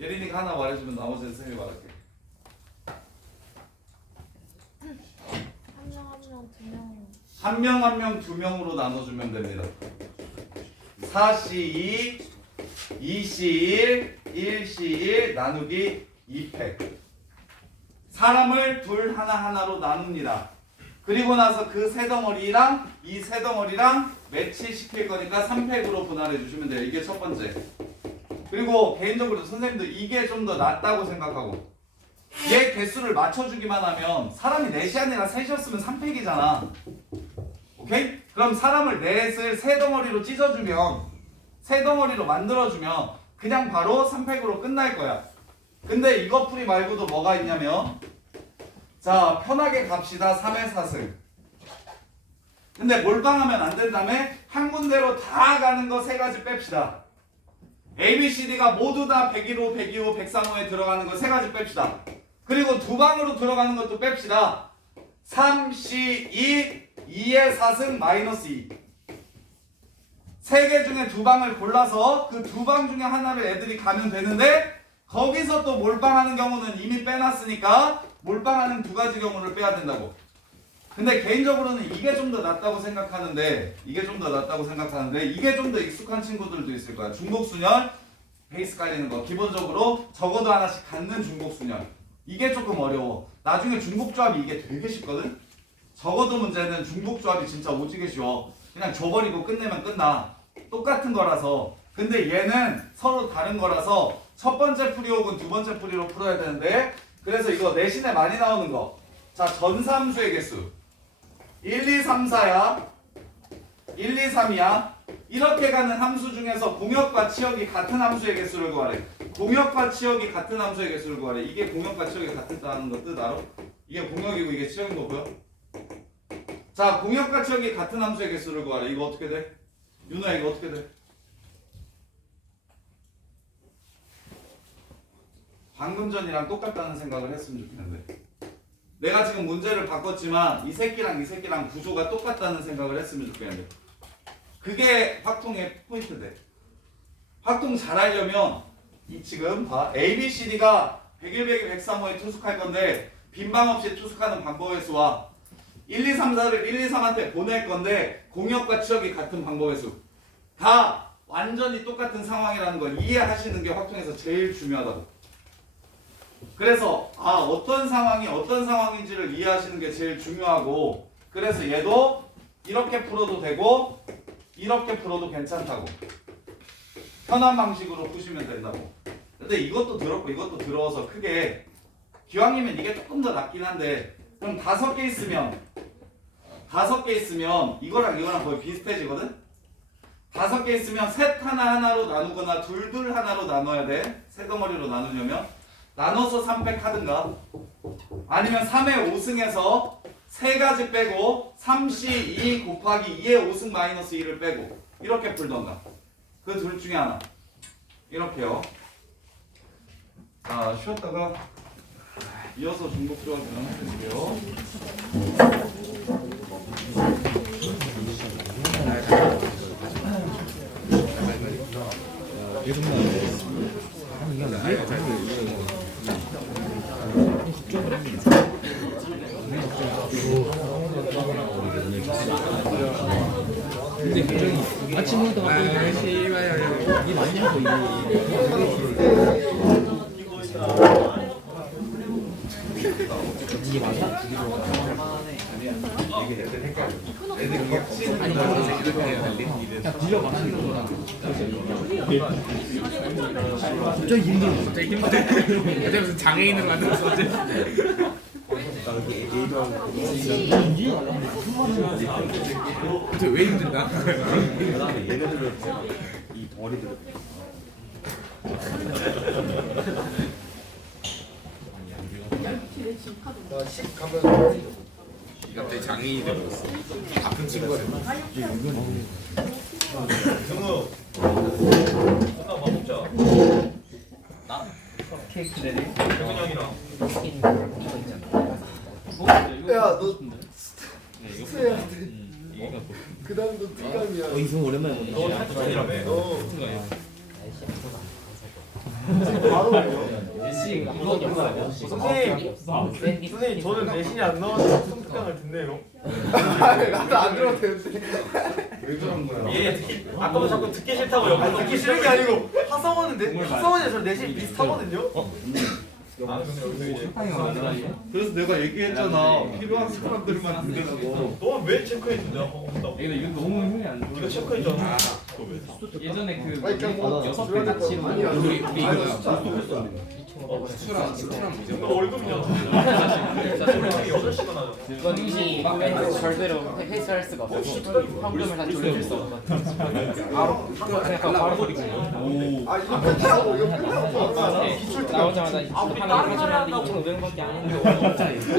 예린이가 하나 말해주면 나머지는 3개 말할게. 한 명, 2명으로 나눠주면 됩니다. 4C2, 2C1, 1C1 나누기 2팩. 사람을 둘 하나하나로 나눕니다. 그리고 나서 그 세 덩어리랑 이 세 덩어리랑 매치시킬 거니까 3팩으로 분할해 주시면 돼요. 이게 첫 번째. 그리고 개인적으로 선생님도 이게 좀 더 낫다고 생각하고, 얘 개수를 맞춰주기만 하면 사람이 4이 아니라 3이었으면 3팩이잖아. 오케이? 그럼 사람을 넷을 세 덩어리로 찢어주면, 세 덩어리로 만들어주면 그냥 바로 3팩으로 끝날 거야. 근데 이거 풀이 말고도 뭐가 있냐면, 자, 편하게 갑시다. 3의 4승. 근데 몰빵하면 안 된다며? 한 군데로 다 가는 거 3가지 뺍시다. A, B, C, D가 모두 다 101호, 102호, 103호에 들어가는 거 3가지 뺍시다. 그리고 2방으로 들어가는 것도 뺍시다. 3, C, 2의 4승 마이너스 2. 3개 중에 2방을 골라서 그 2방 중에 하나를 애들이 가면 되는데, 거기서 또 몰빵하는 경우는 이미 빼놨으니까 몰빵하는 2가지 경우를 빼야 된다고. 근데 개인적으로는 이게 좀 더 낫다고 생각하는데, 이게 좀 더 익숙한 친구들도 있을 거야. 중복순열, 베이스 깔리는 거. 기본적으로 적어도 하나씩 갖는 중복순열. 이게 조금 어려워. 나중에 중복조합이 이게 되게 쉽거든? 적어도 문제는 중복조합이 진짜 오지게 쉬워. 그냥 줘버리고 끝내면 끝나. 똑같은 거라서. 근데 얘는 서로 다른 거라서 첫 번째 풀이 혹은 두 번째 풀이로 풀어야 되는데, 그래서 이거 내신에 많이 나오는 거. 자, 전사함수의 개수. 1, 2, 3, 4야. 1, 2, 3이야. 이렇게 가는 함수 중에서 공역과 치역이 같은 함수의 개수를 구하래. 공역과 치역이 같은 함수의 개수를 구하래. 이게 공역과 치역이 같다는 거 뜻 알아? 이게 공역이고 이게 치역인 거 보여? 자, 공역과 치역이 같은 함수의 개수를 구하래. 이거 어떻게 돼? 윤호야, 이거 어떻게 돼? 방금 전이랑 똑같다는 생각을 했으면 좋겠는데, 내가 지금 문제를 바꿨지만 이 새끼랑 구조가 똑같다는 생각을 했으면 좋겠는데, 그게 확통의 포인트인데, 확통 잘하려면 이 지금 봐. A, B, C, D가 101, 102, 103호에 투숙할 건데 빈방 없이 투숙하는 방법의 수와 1, 2, 3, 4를 1, 2, 3한테 보낼 건데 공역과 치역이 같은 방법의 수. 다 완전히 똑같은 상황이라는 걸 이해하시는 게 확통에서 제일 중요하다고. 그래서 어떤 상황이 어떤 상황인지를 이해하시는 게 제일 중요하고, 그래서 얘도 이렇게 풀어도 되고 이렇게 풀어도 괜찮다고. 편한 방식으로 푸시면 된다고. 근데 이것도 들었고 이것도 들어서 크게 기왕이면 이게 조금 더 낫긴 한데, 그럼 5개 있으면 이거랑 거의 비슷해지거든? 5개 있으면 셋 하나로 나누거나 둘 하나로 나눠야 돼. 세 덩어리로 나누려면 나눠서 300 하든가, 아니면 3의 5승에서 3가지 빼고 3C 2 곱하기 2의 5승 마이너스 1을 빼고 이렇게 풀던가. 그 둘 중에 하나. 이렇게요. 자, 쉬었다가 이어서 중복 조합 진행해드릴게요. 근데 굉장히 아침부터 이게 맞냐고 이게 맞나? 그냥 빌려봐. 갑자기 힘들어. 어제 무슨 장애인을 만들었어 어제. 왜 힘든다? 얘네들은 이 덩어리들은 나10 가면 갑자기 장애인이 되었어. 아픈 친구가 됐어. 케이크 내리. 야, 너 수해야 돼. 그 다음도 뒷감이야. 이승 오랜만에 보네. 바로 올려. 선생님 저는 내신이 안 나와서 성격을 듣네요. 나도 안 들어도 되는데. 왜 그런 거야? 예, 아까부터 자꾸 듣기 싫다고 옆에서 듣기 싫은 게 아니고 하성원에서 내신 비슷하거든요. 그래서 내가 얘기했잖아. 필요한 사람들만 들으라고. 너는 왜 체크해준다? 이거 너무 힘이 안 좋아. 네가 체크해줬잖아. 예전에 그 아니, 그냥 뭐 6배 같이 아니야. 우리 아니, 이거 수랑 이제 너 월급이잖아. 진짜 소리 8시간 하잖아. 그건 이미 절대로 회수할 수가 없어. 현금을 다 돌려줄 수 없어. 바로 버리고. 아, 이거 끝이라고. 이거 끝이라고. 기출 나오자마자 하나 해주는데 2,500원밖에 안 했는데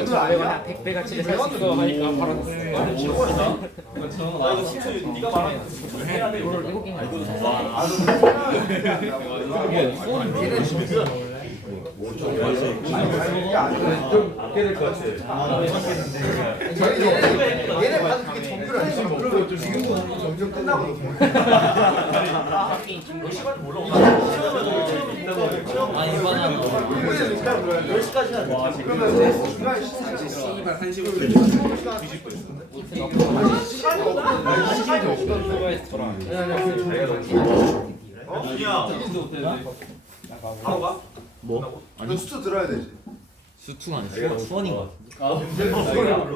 내가 한 100배 가치를 살 수 있어 하니까 바로 나 이거 수출 네가 말한 이걸 7개나 얘네 봐도 그게 정규를 안 치고 그러면 지금 점점 끝나고 시간이 몰라. 우리는 일단 10시까지 해야 돼. 그러면 중간에 시간 씨발 1시부터 시간이 없어. 야, 바로 가? 너 수초 들어야 되지. 수충 아니야? 수원인 거 소리야.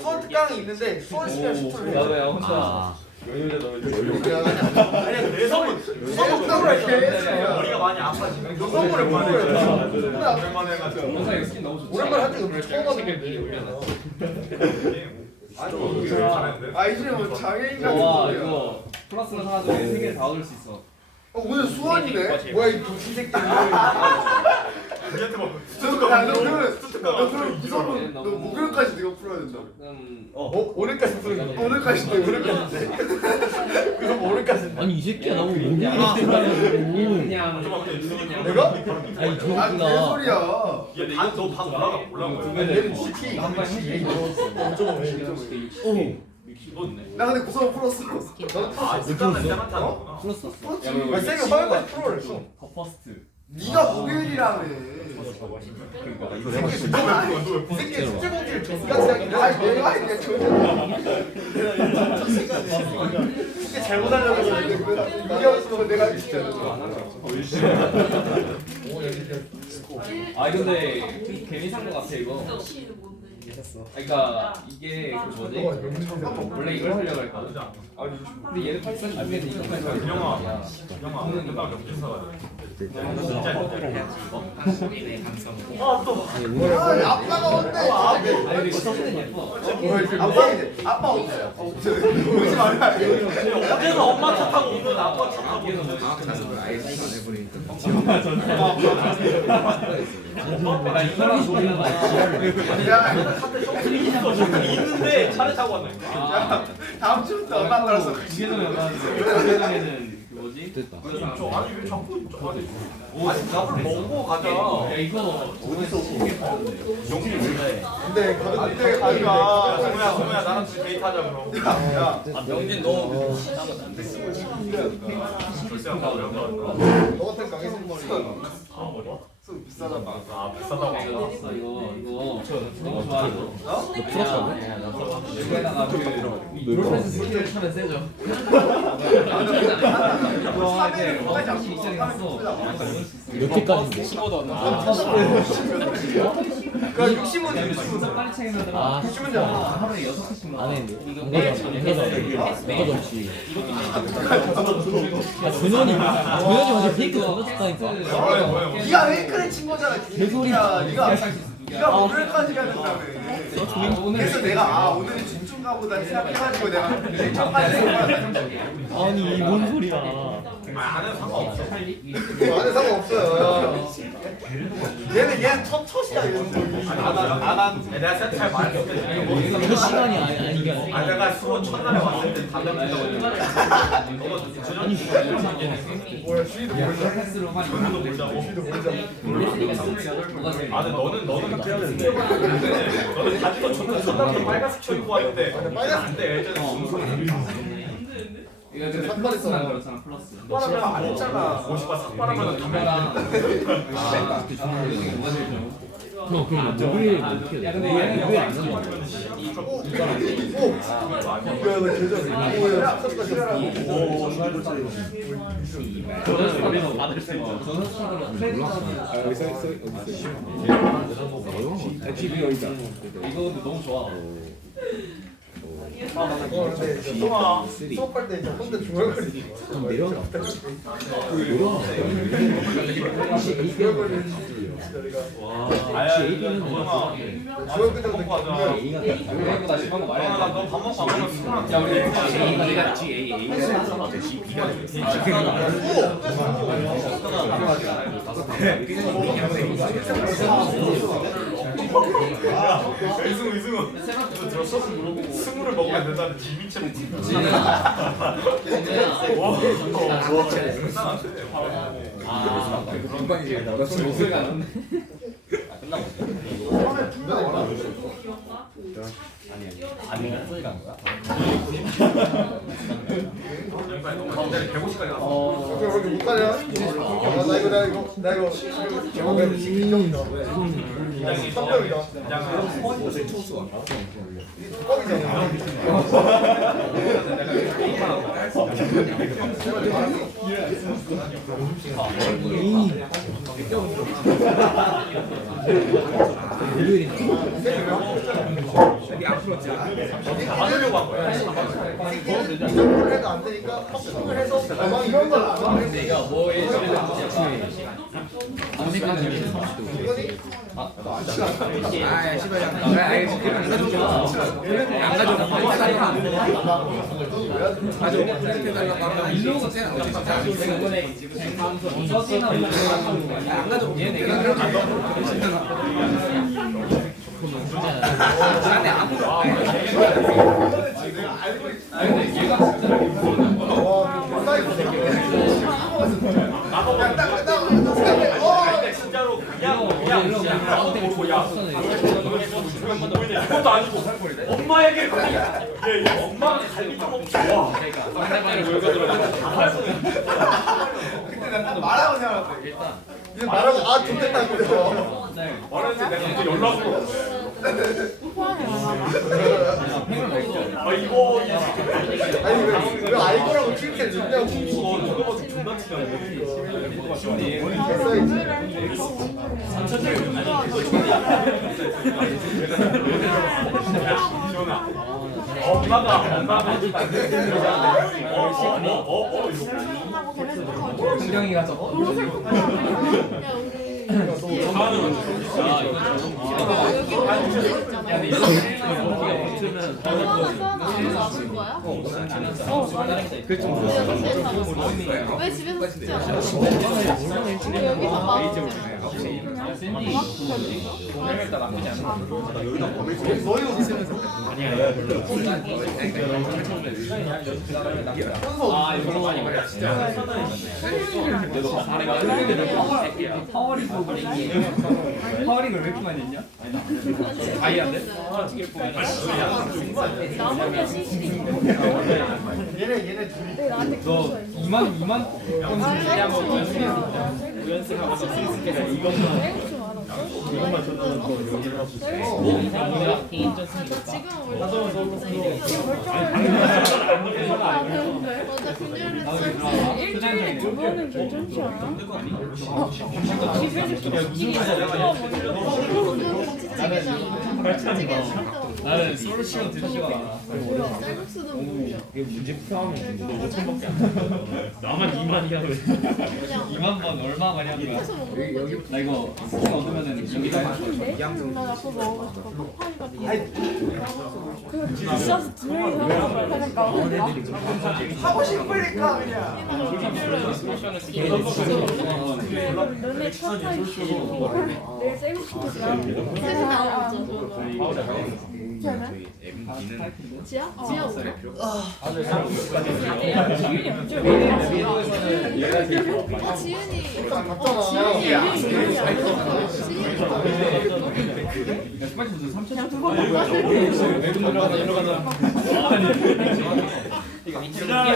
수원 특강이 있는데 수원 시간 10초를 해. 아 아니야, 내 선물. 머리가 많이 아파 지금. 너 선물을 보내야 오랜만에 해가지고. 영상 이거 스킨 너무 좋지. 오랜만에 한 적이 처음 봤는데. 아 이제 뭐 장애인 같은 와 소리야. 이거 플러스는 사가지고 3개를 다 얻을 수 있어. 오늘 수원이네? 뭐야 이 도시 새끼들. 우리한테 막 너 그럼 무조건 너 목요일까지 네가 풀어야 된다. 오늘까지 풀어. 오늘까지인데 오늘까지인데. 그럼 오늘까지인데. 아니 이 새끼야 너무 못생겼어. 그냥 내가? 아니 아 저구나. 개소리야. 너반 올라가. 두 얘는 배는 GT. 한발 12. 오. 나 근데 구성 풀었어. 아 습관은 짱한테 하는 거구나. 풀었었어. 풀었지. 야, 그리고 아, 쌤이 화요일까지 풀어냈어. 더 퍼스트. 네가 목요일이라며. 그러니까 이거 이 새끼 숙제 공지를 개같이 하긴 해. 아니 내가 이게 숙제 잘못 하려고 했는데 이게 없으면 내가 진짜 아 근데 괜히 산 거 같아 이거. 그러니까 이게 그 뭐지? 원래 이걸 하려고 했거든. 근데 얘는 84 중에서 이것만 잘 영화 끝나고 영진 사가 아니 아빠가 온대. 아니 근데 이거 사진은 예뻐. 아빠 없어요. 오지 말라. 어제는 엄마 차 타고 오늘 아빠 차 타고 얘는 오는 뭐 아예 생각 안 해버리니까. 나 이거랑 소리가 있는데 차를 타고 왔네. 아, 다음 주부터 엄마 따라서. 이게는 약간 세상에는 그 뭐지? 됐다. 아니 왜 자꾸 오, 밥을 먹고 가자. 야 이거 어디서 이게 파는데? 용기 몰래. 근데 가는데 가니까. 성우야 나랑 둘이 데이트하자 그럼. 야, 영진 너 너 같은 강해진 머리. 좀 비싸다 봐. 아 비싸다고 이거 샀어 이거 너무 좋아 이거. 너 풀었다고? 여기다가 그 롤패스 스킬을 차면 세죠. 이거 이제 확실히 입장이 났어. 몇 개까지인데? 15도 그러니까 60원 진짜 빨리 챙기면 아, 60원 하루에 6개씩만 안 했는데. 안 가져왔지. 야, 준현이 완전 페이크 던졌다니까. 네가 웨이크를 친 거잖아. 개소리야. 네가 오늘까지 해야 된다며. 그래서 내가 오늘이 진중가 보다 생각해가지고 내가 왼쪽까지 생각하는 아니, 뭔 소리야. 안에 상관없어. 안에 상관없어요. 얘는 첫이야 이런 내가 세트잘 말했는데 몇 시간이 아니게 아 내가 수원 첫날에 왔을 때 담배 피다고 했는데 뭐야 쉬도 몰라. 패스로만 이거도 보자고. 뭐가 제일 아 근데 너는 너는 바지도 첫날 빨간색 쳐 입고 왔는데 빨간색. 안돼 예전에 이거 근데 플러스만 그렇잖아 플러스. sak바라면 안 했잖아. 50바 삭바라면 이거랑 뭐가 제일 좋아? 그럼 누구를 어떻게 야 돼? 근데 얘는 여기 안 좋아. 야너 계좌 오야 샀다 저는 우리도 받을 수 있죠. 저는 수준으로 크레딧 이거 너무 좋아. 수업할 때 이제 혼자 중얼거리지. 이거보다 심한 거 말이야. 너밥 먹고 안 먹으면 수고나. 야 우리 A가 G B가 이승우 너 들었어? 승우를 먹으면 된다는 진미채 목소리가 안 갑자기 150까지 갔어. 그렇게 못하냐? 나 이거 경험해 인정이다. 선명이다. 받으려고 한 거야. 이걸 해도 안 되니까 합성을 해서 이런 걸 안 하는데 뭐 예전에 아 씨발 아예 지금 안 가져줘 안 가져줘 해달라고 하면 일로가 쎄 나오지 진짜 이번에 서진아 안 가져줘 얘네 안에 아무도 근데 얘가 진짜 나도 진짜로 그냥 이것도 아니고 엄마에게 엄마가 갈비 좀 먹고 좋아. 상대방이 몰고 그때 난 말하고 생각했어. 이제 말하고 아 좋겠다 그래서. 말했는데 내가 또 연락으로. 아 이거 아니 왜 알고라고 칠게 넣냐고. 누가 존나 치잖아. 엄마가 승경이가 저 왜 집에서 듣지 않아? 여기서 막 너희 옷 있으면서. 파워링을 왜 이렇게 많이 했냐? 아이한테? 얘네 둘이. 너 2만 우연승하고서 승승해서 이것만 그거는 괜찮지 않아? 나는 솔루션 드시가 나. 쌀국수도 모르죠. 이게 문제 풀어하면 너 5천밖에 안 돼. 나만 2만이야 왜? 2만 번 얼마 많이 하는 거야? 해서 먹는 거지. 나 이거 스킨 얻으면은 여기다 나 아빠 먹고 싶어. 그거 비싸서 두 명이서 하니까 하고 싶으니까 그냥. 너네 차 타입이고 내일 쌀국수 셋이 나오죠. 지하? 지하 오래? 아 지은이 스파이스 3천 그냥 두번 먹어. 외국 들어가다 이러 가다 이거 밑으로 피하면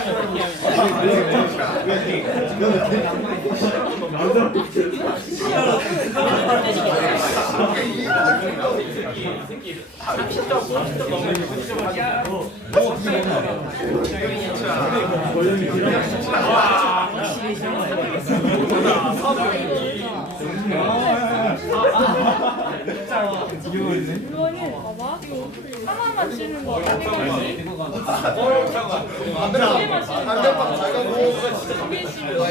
이거는 봐봐. 이거 하나만 찌는 거. 안돼빵 잘 가고. 두개 찌는 거.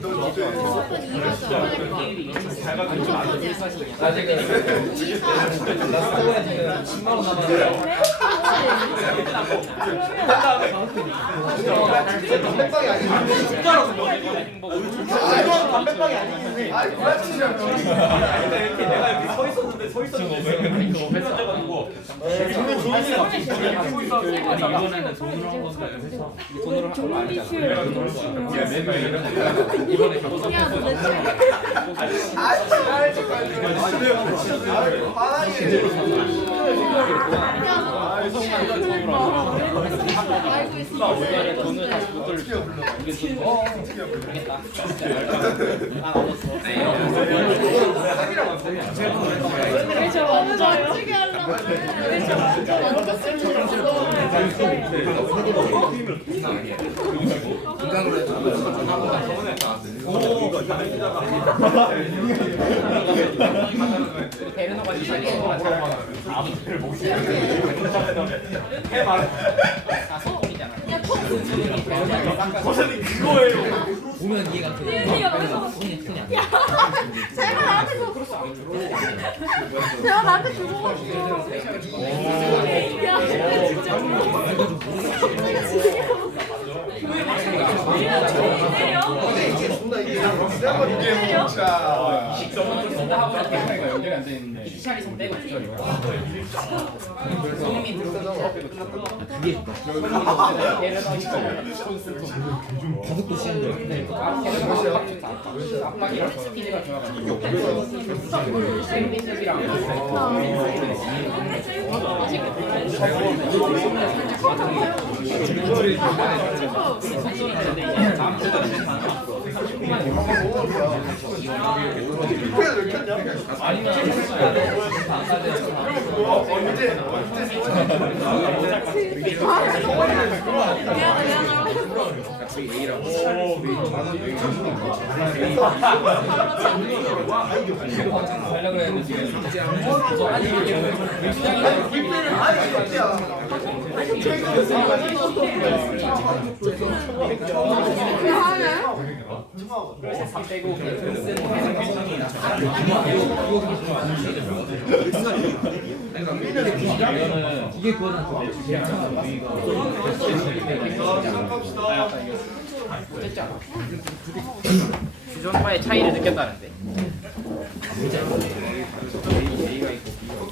무조건 이하죠. 나 지금 나 스토어에 지금 10만 원 남았는데 담배빵이 아니지. 진짜로 아 이건 담배빵이 아니긴 해. 아 뭐야 진짜. 이렇게 내가 여기 서 있었는데 서 있었는데 이거 가지고 있는 조인이가 서 있어. 이번에는 돈으로 한 건가 해서 돈으로 종류기 슈 이번에 경선 야, 너 며칠 아 지랄 정말. 알고 있어. 돈을 다시 못 돌려. 이게 모르겠다. 왜저 완전 멋지게 하려고 왜저 완전 베르노가 시작인 거 같아. 소금이잖아. 버전이 그거예요. 보면 이해가 돼. 이 옆에서 손이 크냐? 제가 나한테 제가 나한테 그거 야 진짜 이게 존나 이게 진짜. 하고 대파이가 연결이 안 돼 있는데. 기차리 손 빼고 찍어. 손님이 들어오고 그게 있다. 베르노 가족도 쉬는데. 베르노가 압박이랑 스피드가 좋아가지고 하려고 했는데 이게 그거는 주전과의 차이를 느꼈다는데.